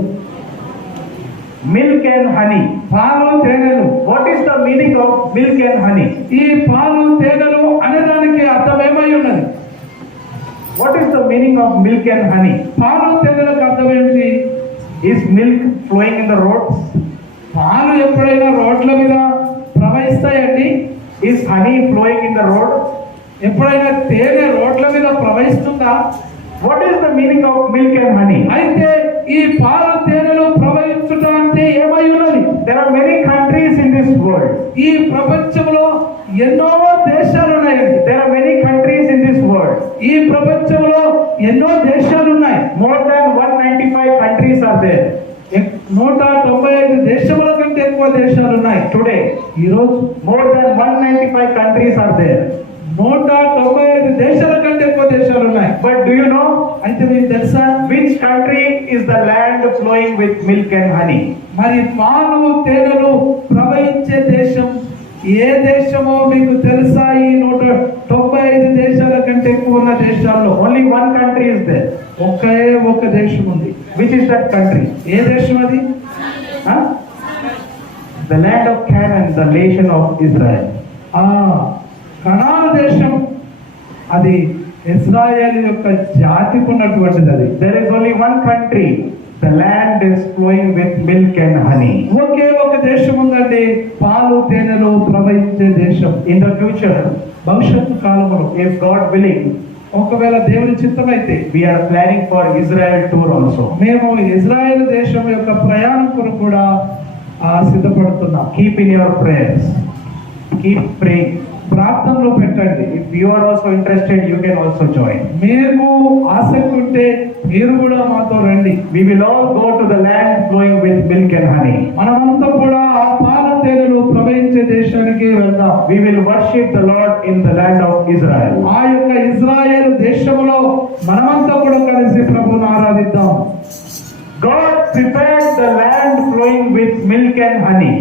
Milk and honey. పాలు తేనెలు. What is the meaning of milk and honey? ఈ పాలు తేనెలు అనేదానికి అర్థం ఏమై ఉన్నది? What is the meaning of milk and honey? పాలు తేనెలకు అర్థం ఏంటి? Is milk flowing in the roads? పాలు ఎప్పుడైనా రోడ్ల మీద ప్రవహిస్తాయండి? Is honey flowing in the road? ఎప్పుడైనా తేనె రోడ్ల మీద ప్రవహిస్తుందా? What is the meaning of milk and honey? అయితే ఈ పాలు తేనెలు ప్రవహించుట అంటే ఏమై ఉన్నది? There are many countries in this world. ఈ ప్రపంచంలో ఎన్నో దేశాలు ఉన్నాయండి. There are many countries in this world. ఈ ప్రపంచంలో ఎన్నో దేశాలు ఉన్నాయి. More than 195 countries are there. 195 దేశముల కంటే ఎక్కువ దేశాలు ఉన్నాయి. Today, ఈరోజు more than 195 countries are there. 195 దేశాల కంటే ఎక్కువ దేశాలు ఉన్నాయి. But do you know? అయితే మీకు తెలుసా Which country is the land flowing with milk and honey? మరి పాలు తేనెలు ప్రవహించే దేశం ఏ దేశమో మీకు తెలుసా? ఈ 195 దేశాల కంటే ఎక్కువ ఉన్న దేశాల్లో Only one country is there. ఒకే ఒక దేశం ఉంది. Which is that country? ఏ దేశం అది? The land of Canaan, the nation of Israel. కనాను దేశం. అది ఇశ్రాయేలు యొక్క జాతికి ఉన్నటువంటిది. అది There is only one country. The land is flowing with milk and honey. ఒకే ఒక దేశం ఉందండి, పాలు తేనెలు తేనెలు ప్రవహించే దేశం. In the future, భవిష్యత్తు కాలంలో if God willing, ఒకవేళ దేవుని చిత్తమైతే we are planning for Israel tour also. మేము ఇజ్రాయెల్ దేశం యొక్క ప్రయాణం కొరకు కూడా సిద్ధపడుతున్నాం. Keep in your prayers. Keep praying. ప్రార్థనలో పెట్టండి. If you are also interested, you can also join. మీకు ఆసక్తి ఉంటే మీరు కూడా మాతో రండి. We will all go to the land flowing with milk and honey. మనమంతా కూడా ఆ పాలు తేనెలు ప్రవహించే దేశానికి వెళ్దాం. We will worship the Lord in the land of Israel. ఆ యొక్క ఇజ్రాయెల్ దేశంలో మనమంతా కూడా కలిసి ప్రభువును ఆరాధిద్దాం. God prepared the land flowing with milk and honey.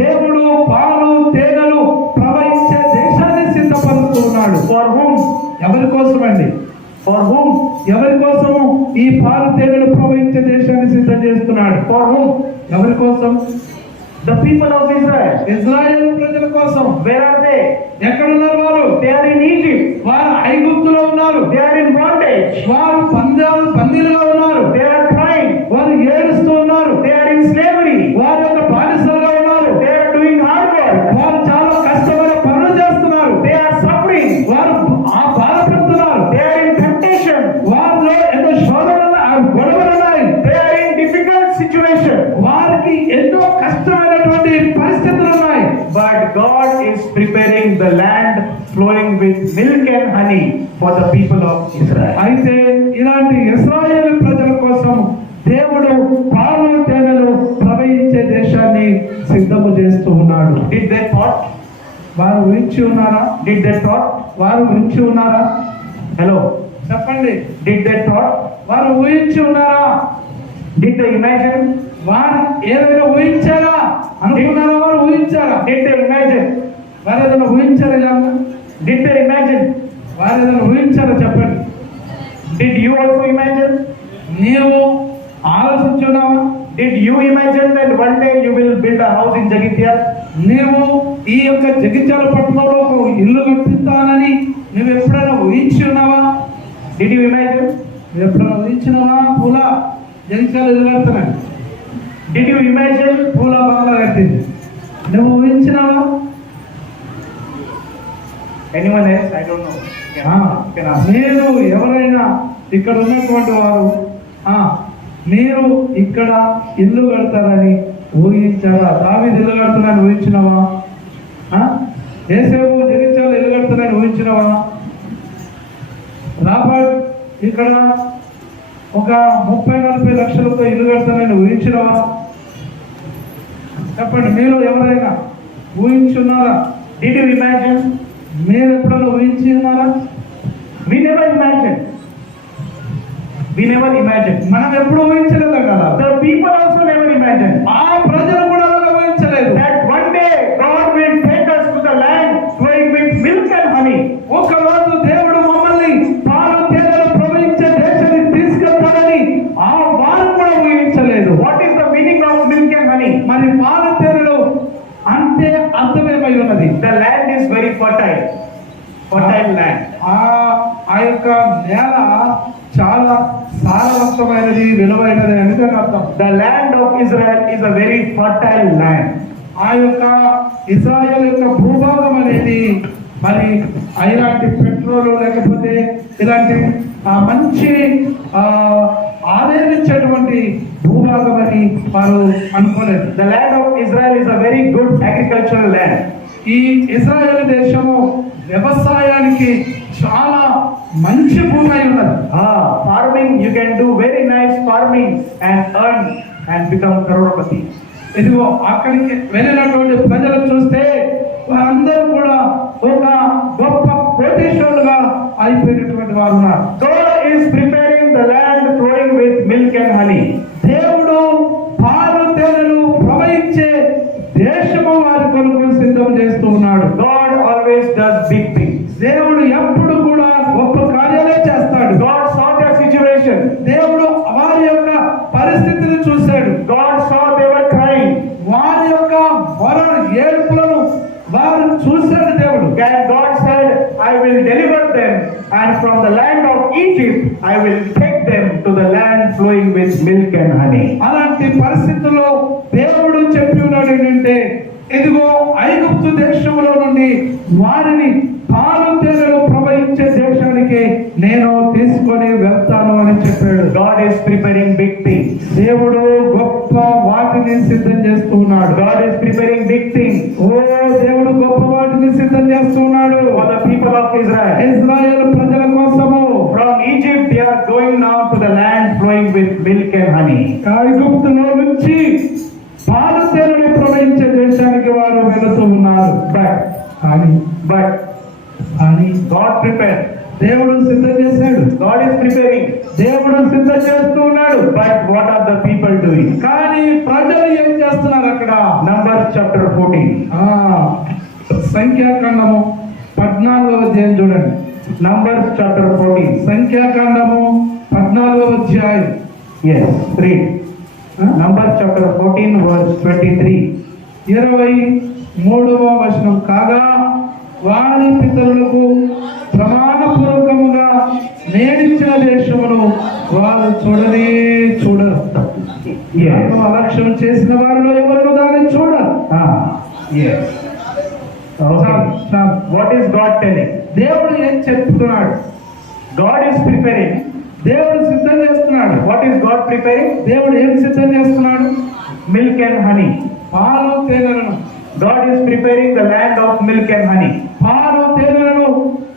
దేవుడు పాలు తేనెలు ప్రవహించే దేశాన్ని సిద్ధపరుస్తున్నాడు. For whom? ఎవరి కోసం అండి? For whom? ఎవరి కోసము ఈ పాలు తేనెలు ప్రవహించే దేశాన్ని సిద్ధం చేస్తున్నాడు? For whom? ఎవరి కోసం? The people of Israel. Israel ప్రజల కోసం. Where are they? ఎక్కడున్నారు వారు? They are in Egypt. వారు ఐగుప్తులో ఉన్నారు. They are in bondage. వారు బందీలుగా ఉన్నారు. They are crying. వారు ఏడుస్తూ ఉన్నారు. They are in slavery. వారి యొక్క బానిసలుగా ఉన్నారు. They are doing hard work. వారు చాలా కష్టమైన పనులు చేస్తున్నారు. They are suffering. వారు బాధపడుతున్నారు. They are in temptation. వారిలో ఎన్నో గొడవలు ఉన్నాయి. They are in difficult situation. వారికి ఎన్నో కష్టమైనటువంటి పరిస్థితులు ఉన్నాయి. But God is preparing the land flowing with milk and honey for the people of Israel. అయితే ఇలాంటి ఇశ్రాయేలు ప్రజల కోసం దేవుడు పాలు తేనెలు ప్రవహించే దేశాన్ని సిద్ధము చేస్తూ ఉన్నాడు. Did they thought? వారు ఊహించి ఉన్నారా? Did they thought? వారు ఊహించి ఉన్నారా? Hello. చెప్పండి. Did they thought? వారు ఊహించి ఉన్నారా? Did they imagine? వారు ఏదైనా ఊహించారా? అనుకున్నారా? వారు ఊహించారా? Did they imagine? వారు ఏదైనా ఊహించారా? ఇలా Did they imagine? వారు ఏదైనా ఊహించారా? చెప్పండి. Did you also imagine? నీవు ఆలోచించున్నావా? Did you imagine that one day you will build a house in Jagitya? నీవు ఈ యొక్క జగిత్యాల పట్టణంలో ఒక ఇల్లు కట్టిస్తానని నువ్వు ఎప్పుడైనా ఊహించి ఉన్నావా? Did you imagine? నువ్వు ఎప్పుడైనా ఊహించినావా? పూల జగిత్యాల ఇల్లు కడతానని. Did you imagine? పూల బంగ్లా కట్టింది. నువ్వు ఊహించినావా? Anyone else? I don't know. Can ask. మీరు ఎవరైనా ఇక్కడ ఉన్నటువంటి వారు మీరు ఇక్కడ ఇల్లు కడతారని ఊహించారా? దావీదు ఇల్లు కడతానని ఊహించినావా? యేసేపు జగిత్యాల ఇల్లు కడతానని ఊహించినావా? రాబర్ట్ ఇక్కడ ఒక 30-40 లక్షలతో ఇల్లు కడతానని ఊహించినావా? చెప్పండి. మీరు ఎవరైనా ఊహించున్నారా? Did you imagine? మీరు ఎప్పుడైనా ఊహించి ఉన్నారా? We never imagined. We never imagined. మనం ఎప్పుడు ఊహించలేదు కదా. The people also never imagined. ఆ ప్రజలు కూడా ఊహించలేదు. That one day God will take us to the land flowing with milk and honey. ఒక రోజు దేవుడు మమ్మల్ని పాలు తేనెలు ప్రవహించే దేశానికి తీసుకెళ్తాడని ఆ వారు కూడా ఊహించలేదు. What is the meaning of milk and honey? మరి పాలు తేనెలు అంటే అర్థమేమై ఉన్నది? The land is very fertile. Fertile land. ఆ యొక్క నేల చాలా సారవంతమైనది, విలువైనది అని దాని అర్థం. The land of Israel is a very fertile land. ఆ యొక్క ఇశ్రాయేల్ యొక్క భూభాగం అనేది మరి ఇలాంటి పెట్రోల్ లేకపోతే ఇలాంటి మంచి ఆదాయమిచ్చేటువంటి భూభాగం అని వారు అనుకోలేదు. The land of Israel is a very good agricultural land. ఈ ఇశ్రాయేల్ దేశము వ్యవసాయానికి చాలా మంచి భూమి అయి ఉన్నది. Farming, you can do very nice farming and earn and become crorepati. ఇదిగో అక్కడికి వెళ్ళినటువంటి ప్రజలు చూస్తే వారందరూ కూడా ఒక గొప్ప కోటీశ్వరులుగా అయిపోయినటువంటి వారు ఉన్నారు. God is preparing the land flowing with milk and honey. దేవుడు పాలు తేనెలు ప్రవహించే దేశము వారి కొరకు సిద్ధం చేస్తూ ఉన్నాడు. God always does big things. దేవుడు ఎప్పుడు కూడా గొప్ప కార్యాలే చేస్తాడు. God saw their situation. దేవుడు వారి యొక్క పరిస్థితిని చూశాడు. God saw they were crying. వారి యొక్క ఏడుపులను వారు చూశాడు దేవుడు. And God said, I will deliver them, and from the land of Egypt I will take them to the land flowing with milk and honey. అలాంటి పరిస్థితుల్లో దేవుడు చెప్పి ఉన్నాడు ఏంటంటే, ఇదిగో ఐగుప్తు దేశంలో నుండి వారిని పాలు తేనెలు ప్రవహించే దేశానికి నేను తీసుకొని వెళ్తాను అని చెప్పాడు. God is preparing big things. దేవుడు గొప్ప వాటిని సిద్ధం చేస్తూ ఉన్నాడు. God is preparing big things ఓ దేవుడు గొప్ప వాటిని సిద్ధం చేస్తూ ఉన్నాడు for the people of Israel. ఇశ్రాయేలు ప్రజల కోసము. From Egypt they are going now to the land flowing with milk and honey. ఐగుప్తులో నుంచి పాలు తేనెలు ప్రవహించే దేశానికి వారు వెళుతూ ఉన్నారు. But God prepared. దేవుడు సిద్ధం చేశాడు. God is preparing. దేవుడు సిద్ధం చేస్తూ ఉన్నాడు. But what are the people doing? కానీ ప్రజలు ఏం చేస్తున్నారు అక్కడ? Numbers chapter 14. సంఖ్యాకాండము 14వ అధ్యాయం చూడండి. Numbers chapter 14. సంఖ్యాకాండము 14వ అధ్యాయం. Yes, read. Numbers chapter 14 verse 23. 23వ వచనం. కాగా వారి పితరులకు ప్రమాణపూర్వకముగా నేనిచ్చిన దేశమును వారు చూడరు. అలక్ష్యం చేసిన వారిలో ఎవరు దాన్ని చూడరు. Yes. Okay. What is God telling? దేవుడు ఏం చెప్తున్నాడు? God is preparing. దేవుడు సిద్ధం చేస్తున్నాడు. What is God preparing? దేవుడు ఏం సిద్ధం చేస్తున్నాడు? Milk and honey. పాలు తేనెలను. God is preparing the land of milk and honey పాలు తేనెలను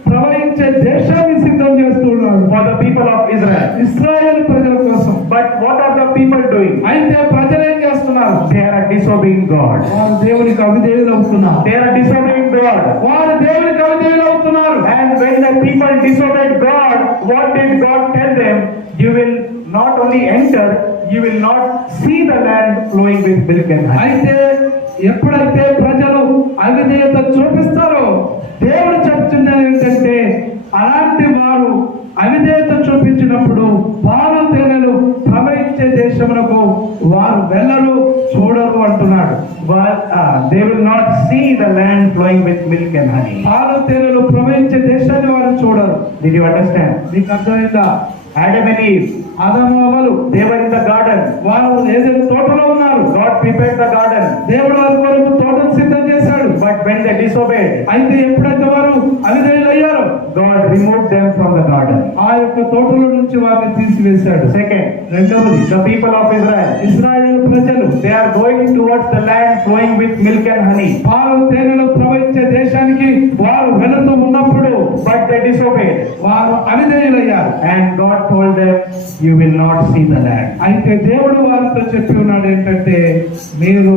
ప్రవహించే దేశాన్ని సిద్ధం చేస్తున్నాడు for the people of Israel. ఇశ్రాయేలు ప్రజల కోసం. But what are the people doing? అయితే ప్రజలు ఏం చేస్తున్నారు? They are disobeying God. వారు దేవునికి అవిధేయులు అవుతున్నారు. They are disobeying God. వారు దేవునికి అవిధేయులు అవుతున్నారు. And when the people disobeyed God, what did God tell them? You will not only enter, you will not see the land flowing with milk and honey. అయితే ఎప్పుడైతే ప్రజలు అవిధేయత చూపిస్తారో దేవుడు చెప్తున్నది ఏంటంటే అలాంటి వారు అవిధేయత చూపించినప్పుడు పాలు తేనెలు ప్రవహించే దేశమునకు వారు వెళ్ళరు, చూడరు అంటున్నాడు. They will not see the land flowing with milk and honey. పాలు తేనెలు ప్రవహించే దేశాన్ని వారు చూడరు. Did you understand? నీకు అర్థమైందా? Adam and Eve, ఆదాము అవ్వలు they were in the garden. వారు ఏదైనా తోటలో ఉన్నారు. God prepared the garden. దేవుడు వారి కొరకు తోటను సిద్ధం చేశాడు. But when they disobeyed, అయితే ఎప్పుడైతే వారు అవిధేయులయ్యారో God removed them from the garden. ఆ యొక్క తోటలో నుంచి వారిని తీసివేశాడు. Second, రెండవది, the people of Israel, ఇశ్రాయేలు ప్రజలు they are going towards the land flowing with milk and honey. పాలు తేనెలు ప్రవహించే దేశానికి వారు వెళుతూ ఉన్నప్పుడు But they disobeyed. వారు అవిధేయులయ్యారు. And God told them, you will not see the land. అయితే దేవుడు వారితో చెప్పి ఉన్నాడు ఏంటంటే మీరు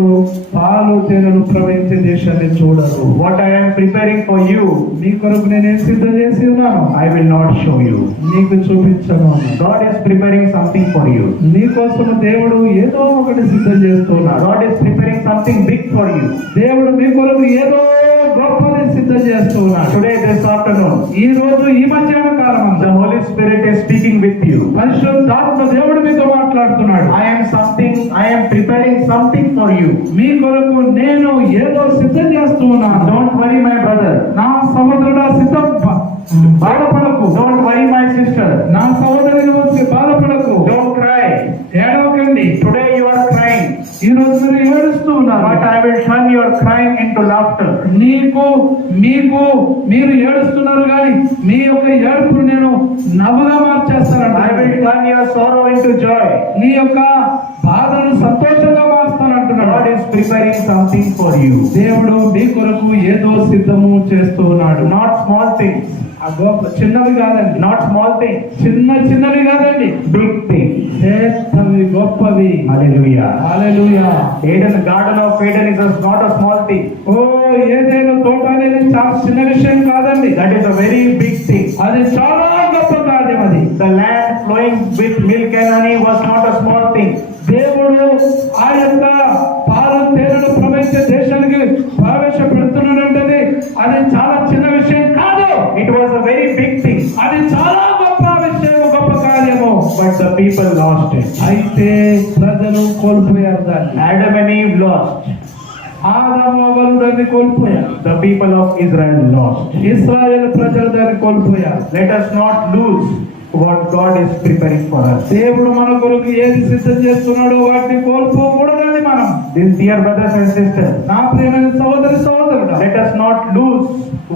పాలు తేనెలు ప్రవహించే దేశాన్ని చూడరు. What I am preparing for you, మీ కొరకు నేనేం సిద్ధం చేసి ఉన్నాను I will not show you. నీకు చూపించను. God is preparing something for you. నీ కోసం దేవుడు ఏదో ఒకటి సిద్ధం చేస్తున్నాడు. God is preparing something big for you. దేవుడు మీ కొరకు ఏదో గొప్పది సిద్ధం చేస్తున్నాడు. Today, this afternoon, ఈ రోజు ఈ మధ్యాహ్న కాలం the Holy Spirit is speaking with you. పరిశుద్ధాత్మ దేవుడు మీతో మాట్లాడుతున్నాడు. I am preparing something for you. మీ కొరకు నేను ఏదో సిద్ధం చేస్తూ ఉన్నాను. Don't worry, my brother. నా సహోదరుడా సిద్ధం బాధపడకు. Don't worry, my sister. నా సహోదరుని వచ్చి బాధపడకు. Don't cry. ఏడవకండి. Today you are crying. ఈ రోజు మీరు ఏడుస్తూ ఉన్నారు. But I will turn your crying into laughter. మీరు ఏడుస్తున్నారు కానీ మీ యొక్క ఏడుపు నేను నవ్వుగా మార్చేస్తాను. I will turn your sorrow into joy. నీ యొక్క బాధను సంతోషంగా మారుస్తానంటున్నాడు. God is preparing something for you. దేవుడు మీ కొరకు ఏదో సిద్ధము చేస్తూ ఉన్నాడు. Not small things. ఆ గొప్ప చిన్నవి కాదండి. Not small things. చిన్నవి కాదండి. Big things. శ్రేష్టవి, గొప్పవి. Hallelujah. Hallelujah. Eden, Garden of Eden is not a small thing. ఓ ఏదైనా తోట అనేది చాలా చిన్న విషయం కాదండి. That is a very big thing. అది చాలా గొప్ప కార్యం. అది The land flowing with milk and honey was not a small thing. దేవుడు ఆ యొక్క పాలు తేనెలు ప్రవహించే దేశానికి ప్రవేశపెడుతున్నాడంటే అది చాలా చిన్న విషయం కాదు. It was a very big thing. అది చాలా గొప్ప విషయం, గొప్ప కార్యము. But the people lost it. అయితే ప్రజలు కోల్పోయారు దాన్ని. Adam and Eve lost. ఆదాము అవ్వలు దాన్ని కోల్పోయారు. The people of Israel lost. ఇశ్రాయేలు ప్రజలు దాన్ని కోల్పోయారు. Let us not lose what God is preparing for us. దేవుడు మన కొరకు ఏది సిద్ధం చేస్తున్నాడో వాటిని కోల్పోకూడదని మనం. These dear brothers and sisters, నా ప్రియమైన సహోదరి సహోదరుడా, let us not lose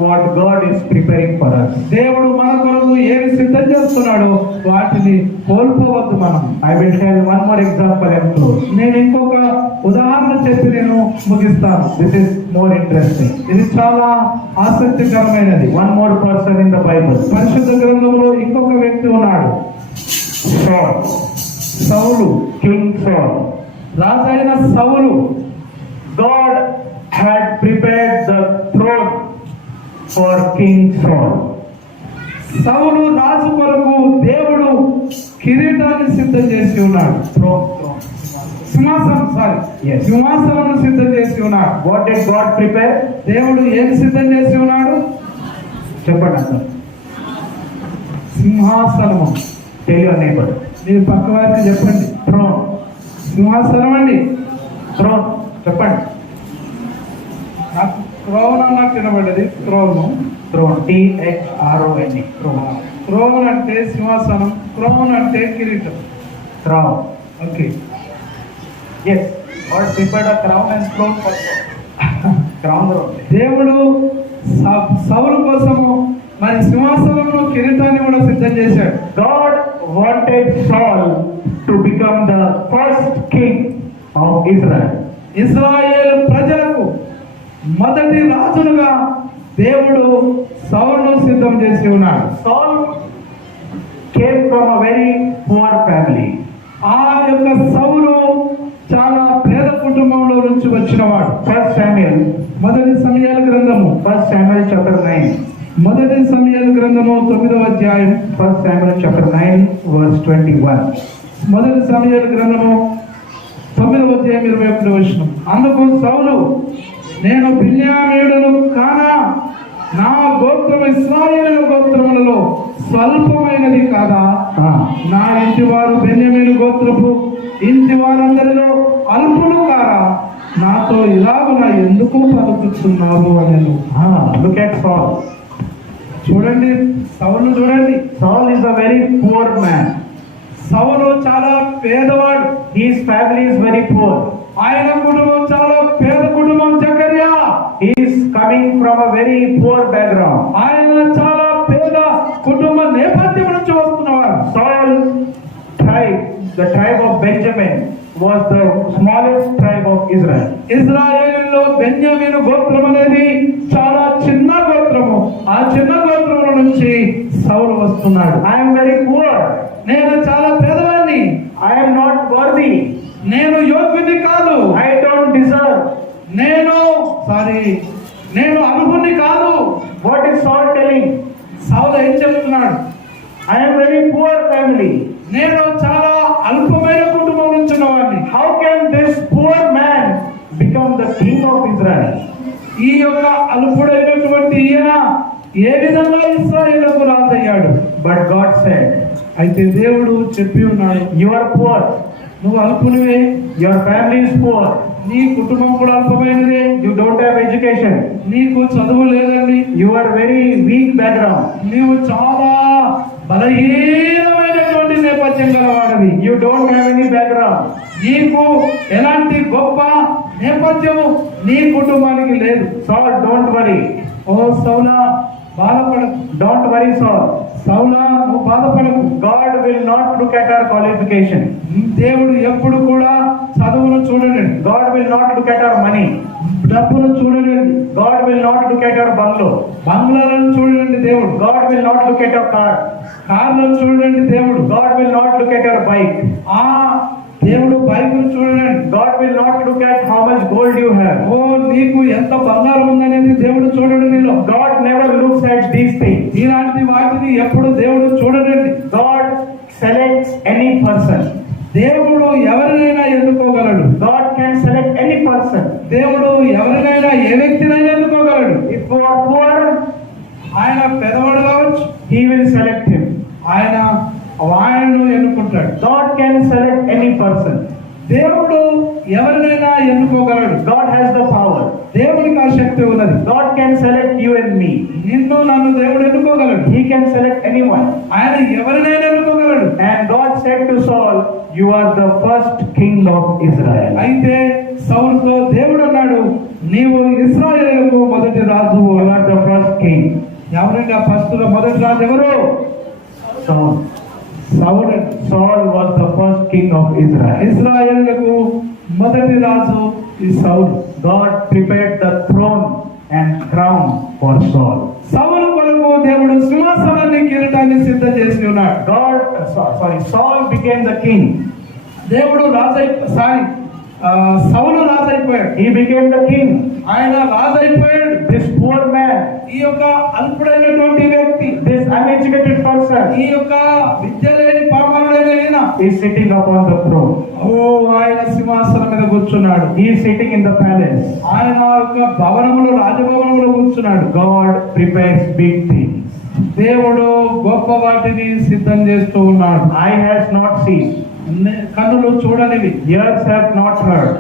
what God is preparing for us. దేవుడు మన కొరకు ఏది సిద్ధం చేస్తున్నాడో వాటిని కోల్పోవద్దు మనం. I will tell one more example and close. నేను ఇంకొక ఉదాహరణ చెప్పి నేను ముగిస్తాను. This is more interesting. ఇది చాలా ఆసక్తికరమైనది. One more person in the Bible, పరిశుద్ధ గ్రంథంలో ఇంకొక వ్యక్తి ఉన్నాడు. Saul, సౌలు, King Saul. రాజైన సౌలు. God had prepared the throne for King Saul. సౌలు రాజు కొరకు దేవుడు కిరీటాన్ని సిద్ధం చేసి ఉన్నాడు. సింహాసనం Yes. సింహాసనం సిద్ధం చేసి ఉన్నాడు. What did God prepare? దేవుడు ఏం సిద్ధం చేసి ఉన్నాడు? చెప్పండి అన్న. సింహాసనము. Tell your neighbor. మీరు పక్క వారికి చెప్పండి. Throne. సింహాసనం అండి. Throne. చెప్పండి. నాకు త్రోన్ అన్నట్టు వినబడ్డది. త్రోను. Throne. T-H-R-O-N-E. Throne. త్రోన్ అంటే సింహాసనం, క్రౌన్ అంటే కిరీటం. Crown. Okay. Yes. God prepared a crown and throne for Saul. Crown throne. దేవుడు సౌలు కోసము మరి సింహాసనంలో కిరీటాన్ని కూడా సిద్ధం చేశాడు. God wanted Saul to become the first king of Israel. ఇశ్రాయేలు ప్రజలకు మొదటి రాజులుగా దేవుడు సౌలును సిద్ధం చేసి ఉన్నాడు. Saul came from a very poor family. ఆ యొక్క సౌలు చాలా పేద కుటుంబంలో నుంచి వచ్చినవాడు. First Samuel. మొదటి సమయాల గ్రంథము. First Samuel chapter 9. మొదటి సమయాల గ్రంథము 9వ అధ్యాయం. First Samuel chapter 9 verse 21. మొదటి సమయాల గ్రంథము 9వ అధ్యాయం 21వ వచనం. అందుకు సౌలు, నేను బిన్యామీయుడను కానా? నా గోత్రం ఇశ్రాయేలు గోత్రములలో స్వల్పమైనది కాదా? నా ఇంటి వారు బెన్యామీను గోత్రపు ఇంటి వారందరిలో అల్పులు కారా? నాతో ఇలాగున ఎందుకు పలుకుతున్నావు అనెను. Look at Saul. చూడండి, సౌలు చూడండి. Saul is a very poor man. సౌలు చాలా పేదవాడు. His family is very poor. ఆయన కుటుంబం చాలా పేద కుటుంబం. జకర్యా, He is coming from a very poor background. ఆయన చాలా పేద కుటుంబ నేపథ్యం నుంచి వస్తున్నవాడు. Saul tribe, the tribe of Benjamin, was the smallest tribe of Israel. ఇశ్రాయేలులో బెన్యామీను గోత్రం అనేది చాలా చిన్న గోత్రము. ఆ చిన్న గోత్రముల నుంచి సౌలు వస్తున్నాడు. I am very poor. నేను చాలా పేదవాడిని. I am not worthy. నేను యోగ్యుని కాదు. I don't deserve. నేను అర్హుని కాదు. What is Saul telling? సౌలు ఏం చెప్తున్నాడు? I am very poor family. నేను చాలా అల్పమైన కుటుంబం నుంచి ఉన్నవాడిని. How can this poor man become the king of Israel? ఈ యొక్క అల్పుడైనటువంటి ఈయన ఏ విధంగా ఇశ్రాయేలుకు రాజయ్యాడు? But God said, అయితే దేవుడు చెప్పి ఉన్నాడు, you are poor. నువ్వు అల్పునివే. Your family is poor. నీ కుటుంబం కూడా అల్పమైనదే. You don't have education. నీకు చదువు లేదండి. You are very weak background. నీవు చాలా బలహీనమైనటువంటి నేపథ్యం గలవాడివి. You don't have any background. నీకు ఎలాంటి గొప్ప నేపథ్యము నీ కుటుంబానికి లేదు. Saul, don't worry. ఓ సౌలా, బాధపడకు. Don't worry, Saul. సౌలా, నువ్వు బాధపడకు. God will not look at our qualification. దేవుడు ఎప్పుడు కూడా చదువును చూడడండి. God will not look at our money. డబ్బును చూడడండి. God will not look at our bungalow. బంగ్లాలను చూడండి దేవుడు. God will not look at our car. కార్లను చూడండి దేవుడు. God will not look at our bike. ఆ దేవుడు బైబిల్ చూడండి. God will not look at how much gold you have. ఓ నీకు ఎంత బంగారం ఉందనేది దేవుడు చూడడు నీలో. God never looks at these things. ఇలాంటి వాటిని ఎప్పుడు దేవుడు చూడడండి. God selects any person. దేవుడు ఎవరినైనా ఎన్నుకోగలడు. God can select any person. దేవుడు ఎవరినైనా ఏ వ్యక్తినైనా ఎన్నుకోగలడు. If you are poor, ఆయన పెదవాడు కావచ్చు, He will select him. ఆయనను ఎన్నుకుంటాడు. God can select any person. దేవుడు ఎవరినైనా ఎన్నుకోగలడు. God has the power. దేవునికి ఆ శక్తి ఉన్నది. God can select you and me. నిన్ను నన్ను దేవుడు ఎన్నుకోగలడు. He can select anyone. ఆయన ఎవరినైనా ఎన్నుకోగలడు. And God said to Saul, you are the first king of Israel. అయితే సౌలుతో దేవుడు అన్నాడు, నీవు ఇశ్రాయేలుకు మొదటి రాజు. You are the first king. ఎవరండి ఆ ఫస్ట్ మొదటి రాజు ఎవరు? Saul. Saul was the first king of Israel. ఇశ్రాయేలుకు మొదటి రాజు ఈ సౌలు. God prepared the throne and crown for Saul. సౌలు కొరకు దేవుడు సింహాసనాన్ని కిరీటాన్ని సిద్ధం చేసి ఉన్నాడు. Saul became the king. దేవుడు సౌలు రాజు అయిపోయాడు. He became the king. ఆయన రాజు అయిపోయాడు. This poor man, ఈ యొక్క అల్పుడైనటువంటి వ్యక్తి, this uneducated person, ఈ యొక్క విద్య లేని పామరుడైన ఈయన is sitting upon the throne. ఆయన సింహాసనం మీద కూర్చున్నాడు. He is sitting in the palace. ఆయన యొక్క భవనములో రాజభవనములో కూర్చున్నాడు. God prepares big things. దేవుడు గొప్ప వాటిని సిద్ధం చేస్తూ ఉన్నాడు. Eye has not seen, కన్నులు చూడనివి, ears have not heard,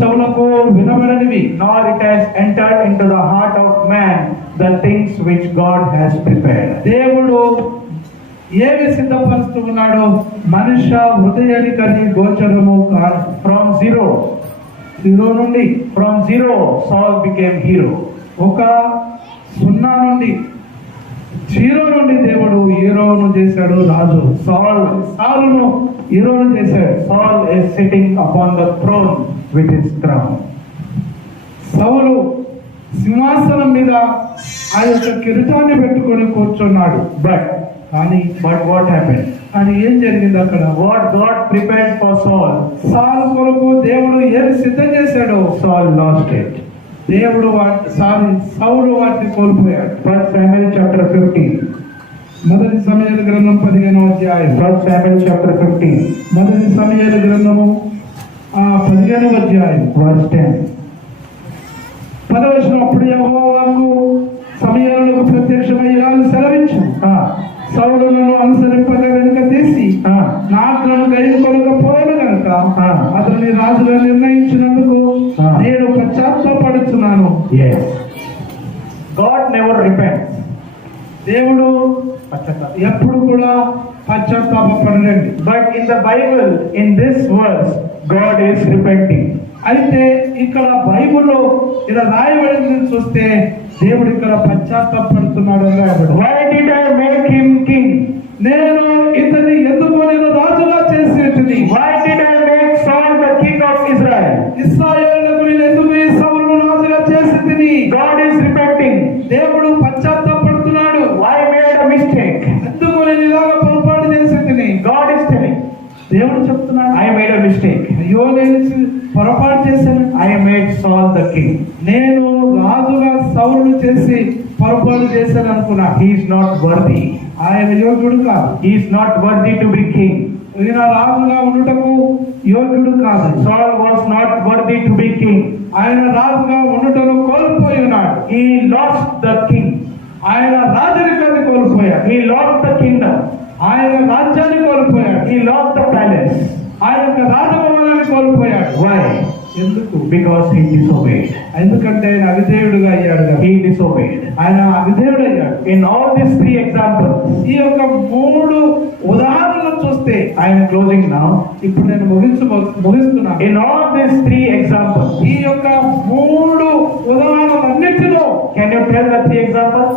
చెవులకు వినబడనివి, nor it has entered into the heart of man the things which God has prepared. దేవుడు ఏమి సిద్ధపరుస్తూ ఉన్నాడో మనుష్య హృదయానికని గోచరము కాదు. From zero Saul became hero. ఒక సున్నా నుండి జీరో నుండి దేవుడు హీరోను చేశాడు. రాజు సాలును హీరోను చేశాడు. Saul is sitting upon the throne with his crown. సౌలు సింహాసనం మీద ఆ యొక్క కిరీటాన్ని పెట్టుకొని కూర్చున్నాడు. But what happened? అని ఏం జరిగింది అక్కడ? What God prepared for Saul, సాలు కొరకు దేవుడు ఏమి సిద్ధం చేశాడో Saul lost it. దేవుడు సౌలు వాటిని కోల్పోయాడు. 1 Samuel chapter 15. మొదటి సమూయేలు గ్రంథం 15వ అధ్యాయం. 1 Samuel chapter 15. మొదటి సమూయేలు గ్రంథము 15వ అధ్యాయం verse 10. 10వ వచనం. అప్పుడు యెహోవాకు సమూయేలుకు ప్రత్యక్షమై ఇలా సెలవిచ్చాను, సౌలు నన్ను అనుసరింపగా వెనుక తీసి నాట్లను గైకొనకపోయాను కనుక అతని రాజుగా నిర్ణయించినందుకు నేను పశ్చాత్తాపడుతున్నాను. Yes. God never repents. దేవుడు ఎప్పుడు కూడా పశ్చాత్తాపడడండి. But in the Bible, in this verse, God is repenting. అయితే ఇక్కడ బైబిల్లో ఇలా రాయబడింది చూస్తే దేవుడు ఇక్కడ పశ్చాత్తాపడుతున్నాడు అని రాయబడింది. Why did I make him king? నేను ఇతని ఎందుకు నేను రాజుగా చేసి ఉంటుంది. Why did I make Saul the king of Israel? ఇశ్రాయేలుకు నేను ఎందుకు ఈ సౌలును రాజుగా చేసి తిని. God is repenting. దేవుడు పశ్చాత్తాపడుతున్నాడు. I made a mistake. ఎందుకు నేను ఇలాగ పొరపాటు చేసి తిని. God is telling. దేవుడు చెప్తున్నాడు, I made a mistake. అయ్యో నేను పొరపాటు చేశాను. I made Saul the king. నేను రాజుగా సౌలును చేసి పొరపాటు చేశాను అనుకున్నా. He is not worthy. ఆయన యోగ్యుడు కాదు. He is not worthy to be king. ఈయన రాజుగా ఉండుటకు యోగ్యుడు కాదు. Saul was not worthy to be king. ఆయన రాజుగా ఉండుటను కోల్పోయి ఉన్నాడు. He lost the king. ఆయన రాజరికాన్ని కోల్పోయాడు. He lost the kingdom. ఆయన రాజ్యాన్ని కోల్పోయాడు. He lost the palace. ఆయన యొక్క రాజభవనాన్ని కోల్పోయాడు. Why? ఎందుకు? Because he disobeyed. ఎందుకంటే ఆయన అవిధేయుడుగా అయ్యాడు. He disobeyed. ఆయన అవిధేయుడు అయ్యాడు. In all these 3 examples, ఈ యొక్క 3 ఉదాహరణలు చూస్తే, I am closing now. ఇప్పుడు నేను ముగిస్తున్నాను. In all these 3 examples, ఈ యొక్క 3 ఉదాహరణలన్నిటిలో, can you tell the 3 examples?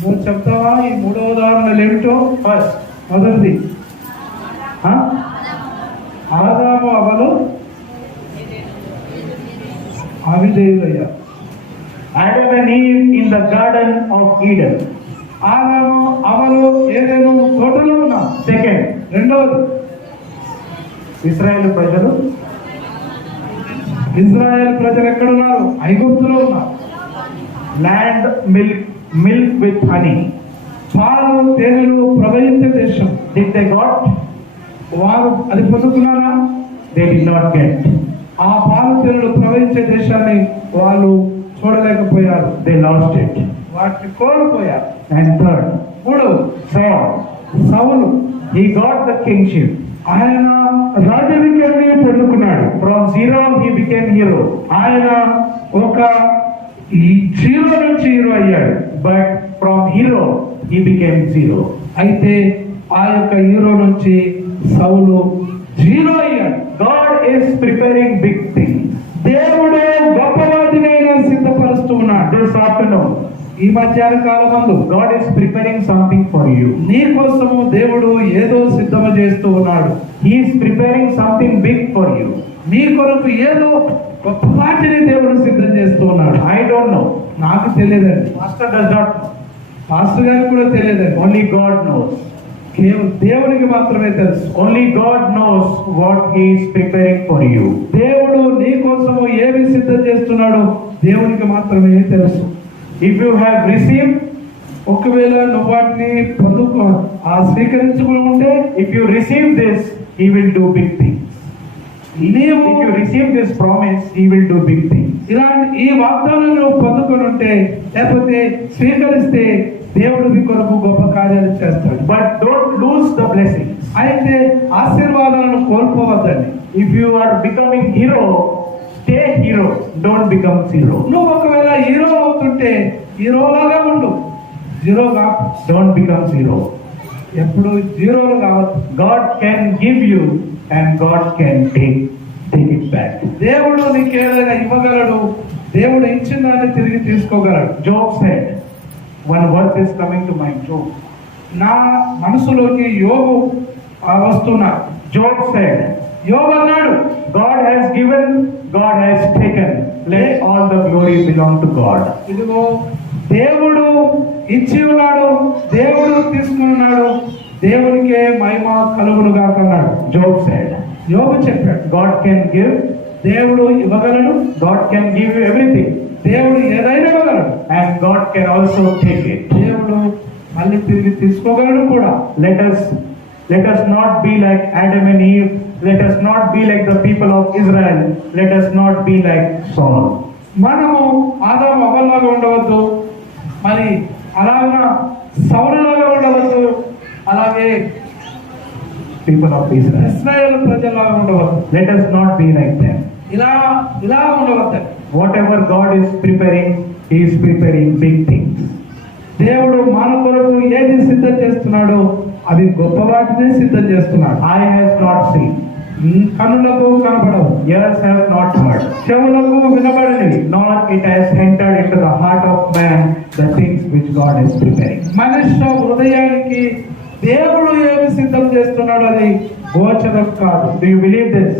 నువ్వు చెప్తావా ఈ 3 ఉదాహరణలు ఏమిటో? First, మొదటిది ఆదాము అవలు అవిధేయులయ్యారు. Adam and Eve in the garden of Eden. ఆదాము అవలు ఏదైనా తోటలో ఉన్నారు. Second, రెండవది ఇశ్రాయేలు ప్రజలు ఎక్కడున్నారు? ఐగుప్తులో ఉన్నారు. Land milk with honey. పాలు తేనెలు ప్రవహించే దేశం. Did they got? వారు అది పొందుకున్నారా? They did not get. ఆ పాలు తేనెలు ప్రవహించే దేశాన్ని వాళ్ళు చూడలేకపోయారు. They lost it. వాటిని కోల్పోయారు. And third, Saul he got the kingship. ఆయన రాజరికాన్ని పొందుకున్నాడు. From zero he became hero. ఆయన ఒక ఈ జీరో నుంచి హీరో అయ్యాడు. but from hero he became zero. అయితే ఆ యొక్క హీరో నుంచి సౌలు జీరో అయ్యాడు. God is preparing big things. దేవుడు గొప్ప వాటినైనా సిద్ధపరుస్తూ ఉన్నాడు. This afternoon, ఈ మధ్యాహ్న కాలమందు God is preparing something for you. నీ కోసము దేవుడు ఏదో సిద్ధము చేస్తూ ఉన్నాడు. He is preparing something big for you. నీ కొరకు ఏదో గొప్ప వాటిని దేవుడు సిద్ధం చేస్తూ ఉన్నాడు. I don't know. నాకు తెలియదండి, Pastor does not know. Pastor గారికి కూడా తెలియదండి. Only God knows. కేవలం దేవునికి మాత్రమే తెలుసు. Only God knows what He is preparing for you. దేవుడు నీ కోసము ఏమి సిద్ధం చేస్తున్నాడో దేవునికి మాత్రమే తెలుసు. If you have received, ఒకవేళ నువ్వు వాటిని స్వీకరించుకుంటే, if you receive this, He will do big things. నీవు If you receive this promise, He will do big things. ఇలాంటి ఈ వాగ్దానం నువ్వు పొందుకొని ఉంటే, లేకపోతే స్వీకరిస్తే దేవుడు నీ కొరకు గొప్ప కార్యాలు చేస్తాడు. But don't lose the blessings. అయితే ఆశీర్వాదాలను కోల్పోవద్దండి. If you are becoming hero, stay hero. Don't become zero. నువ్వు ఒకవేళ హీరో అవుతుంటే హీరోలాగా ఉండు, జీరోగా. Don't become zero. ఎప్పుడు జీరోలు కావద్దు. God can give you and God can take it back. దేవుడు నీకు ఏదైనా ఇవ్వగలడు, దేవుడు ఇచ్చిన దాన్ని తిరిగి తీసుకోగలడు. Job said, one verse is coming to mind. Job. నా మనసులోకి యోగు వస్తున్నా. Job said, యోగు అన్నాడు, God has given, God has taken. Let all the glory belong to God. ఇదిగో దేవుడు ఇచ్చి ఉన్నాడు, దేవుడు తీసుకున్నాడు, దేవునికే మహిమ కలుగునుగా అన్నాడు. Job said, యోగు చెప్పాడు, God can give, దేవుడు ఇవ్వగలడు, God can give you everything, దేవుడు ఏదైనా ఇవ్వగలడు, and God can also take it. దేవుడు మళ్ళీ తిరిగి తీసుకోగలడు కూడా. Let us not be like Adam and Eve. Let us not be like the people of Israel. Let us not be like Saul. మనము ఆదాము అవ్వలాగా ఉండవద్దు, మరి అలాగా సౌలులాగా ఉండవద్దు, అలాగే People of Israel. ఇశ్రాయేలు ప్రజలాగా ఉండవద్దు. Let us not be like them. ఇలా ఉండవద్దు. Whatever God is preparing, He is preparing big things. దేవుడు మన కొరకు ఏది సిద్ధం చేస్తున్నాడో అది గొప్ప వాటినే సిద్ధం చేస్తున్నాడు. Eye has not seen, కన్నులకు కనబడవు, ears have not heard, చెవులకు వినబడనివి, nor it has entered into the heart of man the things which God is preparing. మనుష్య హృదయానికి దేవుడు ఏమి సిద్ధం చేస్తున్నాడో అది గోచరం కాదు. Do you believe this?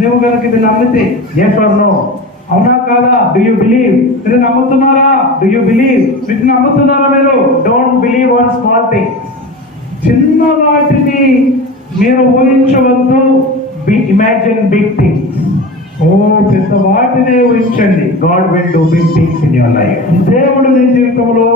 నువ్వు కనుక ఇది నమ్మితే, Yes or no? అవునా కాదా? Do you believe? మీరు నమ్ముతున్నారా? Do you believe? మీరు నమ్ముతున్నారా? మీరు Don't believe on small things. చిన్న వాటిని మీరు ఊహించవద్దు. Imagine big things. ఓ పెద్ద వాటినే ఊహించండి. God will do big things in your life. దేవుడు నీ జీవితంలో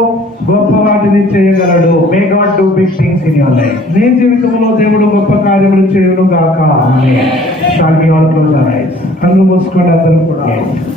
గొప్ప వాటిని చేయగలడు. May God do big things in your life. నీ జీవితంలో దేవుడు గొప్ప కార్యములు చేయును గాక. Amen. Shall we all close our eyes? కళ్ళు మూసుకోండి అందరూ కూడా. Yes.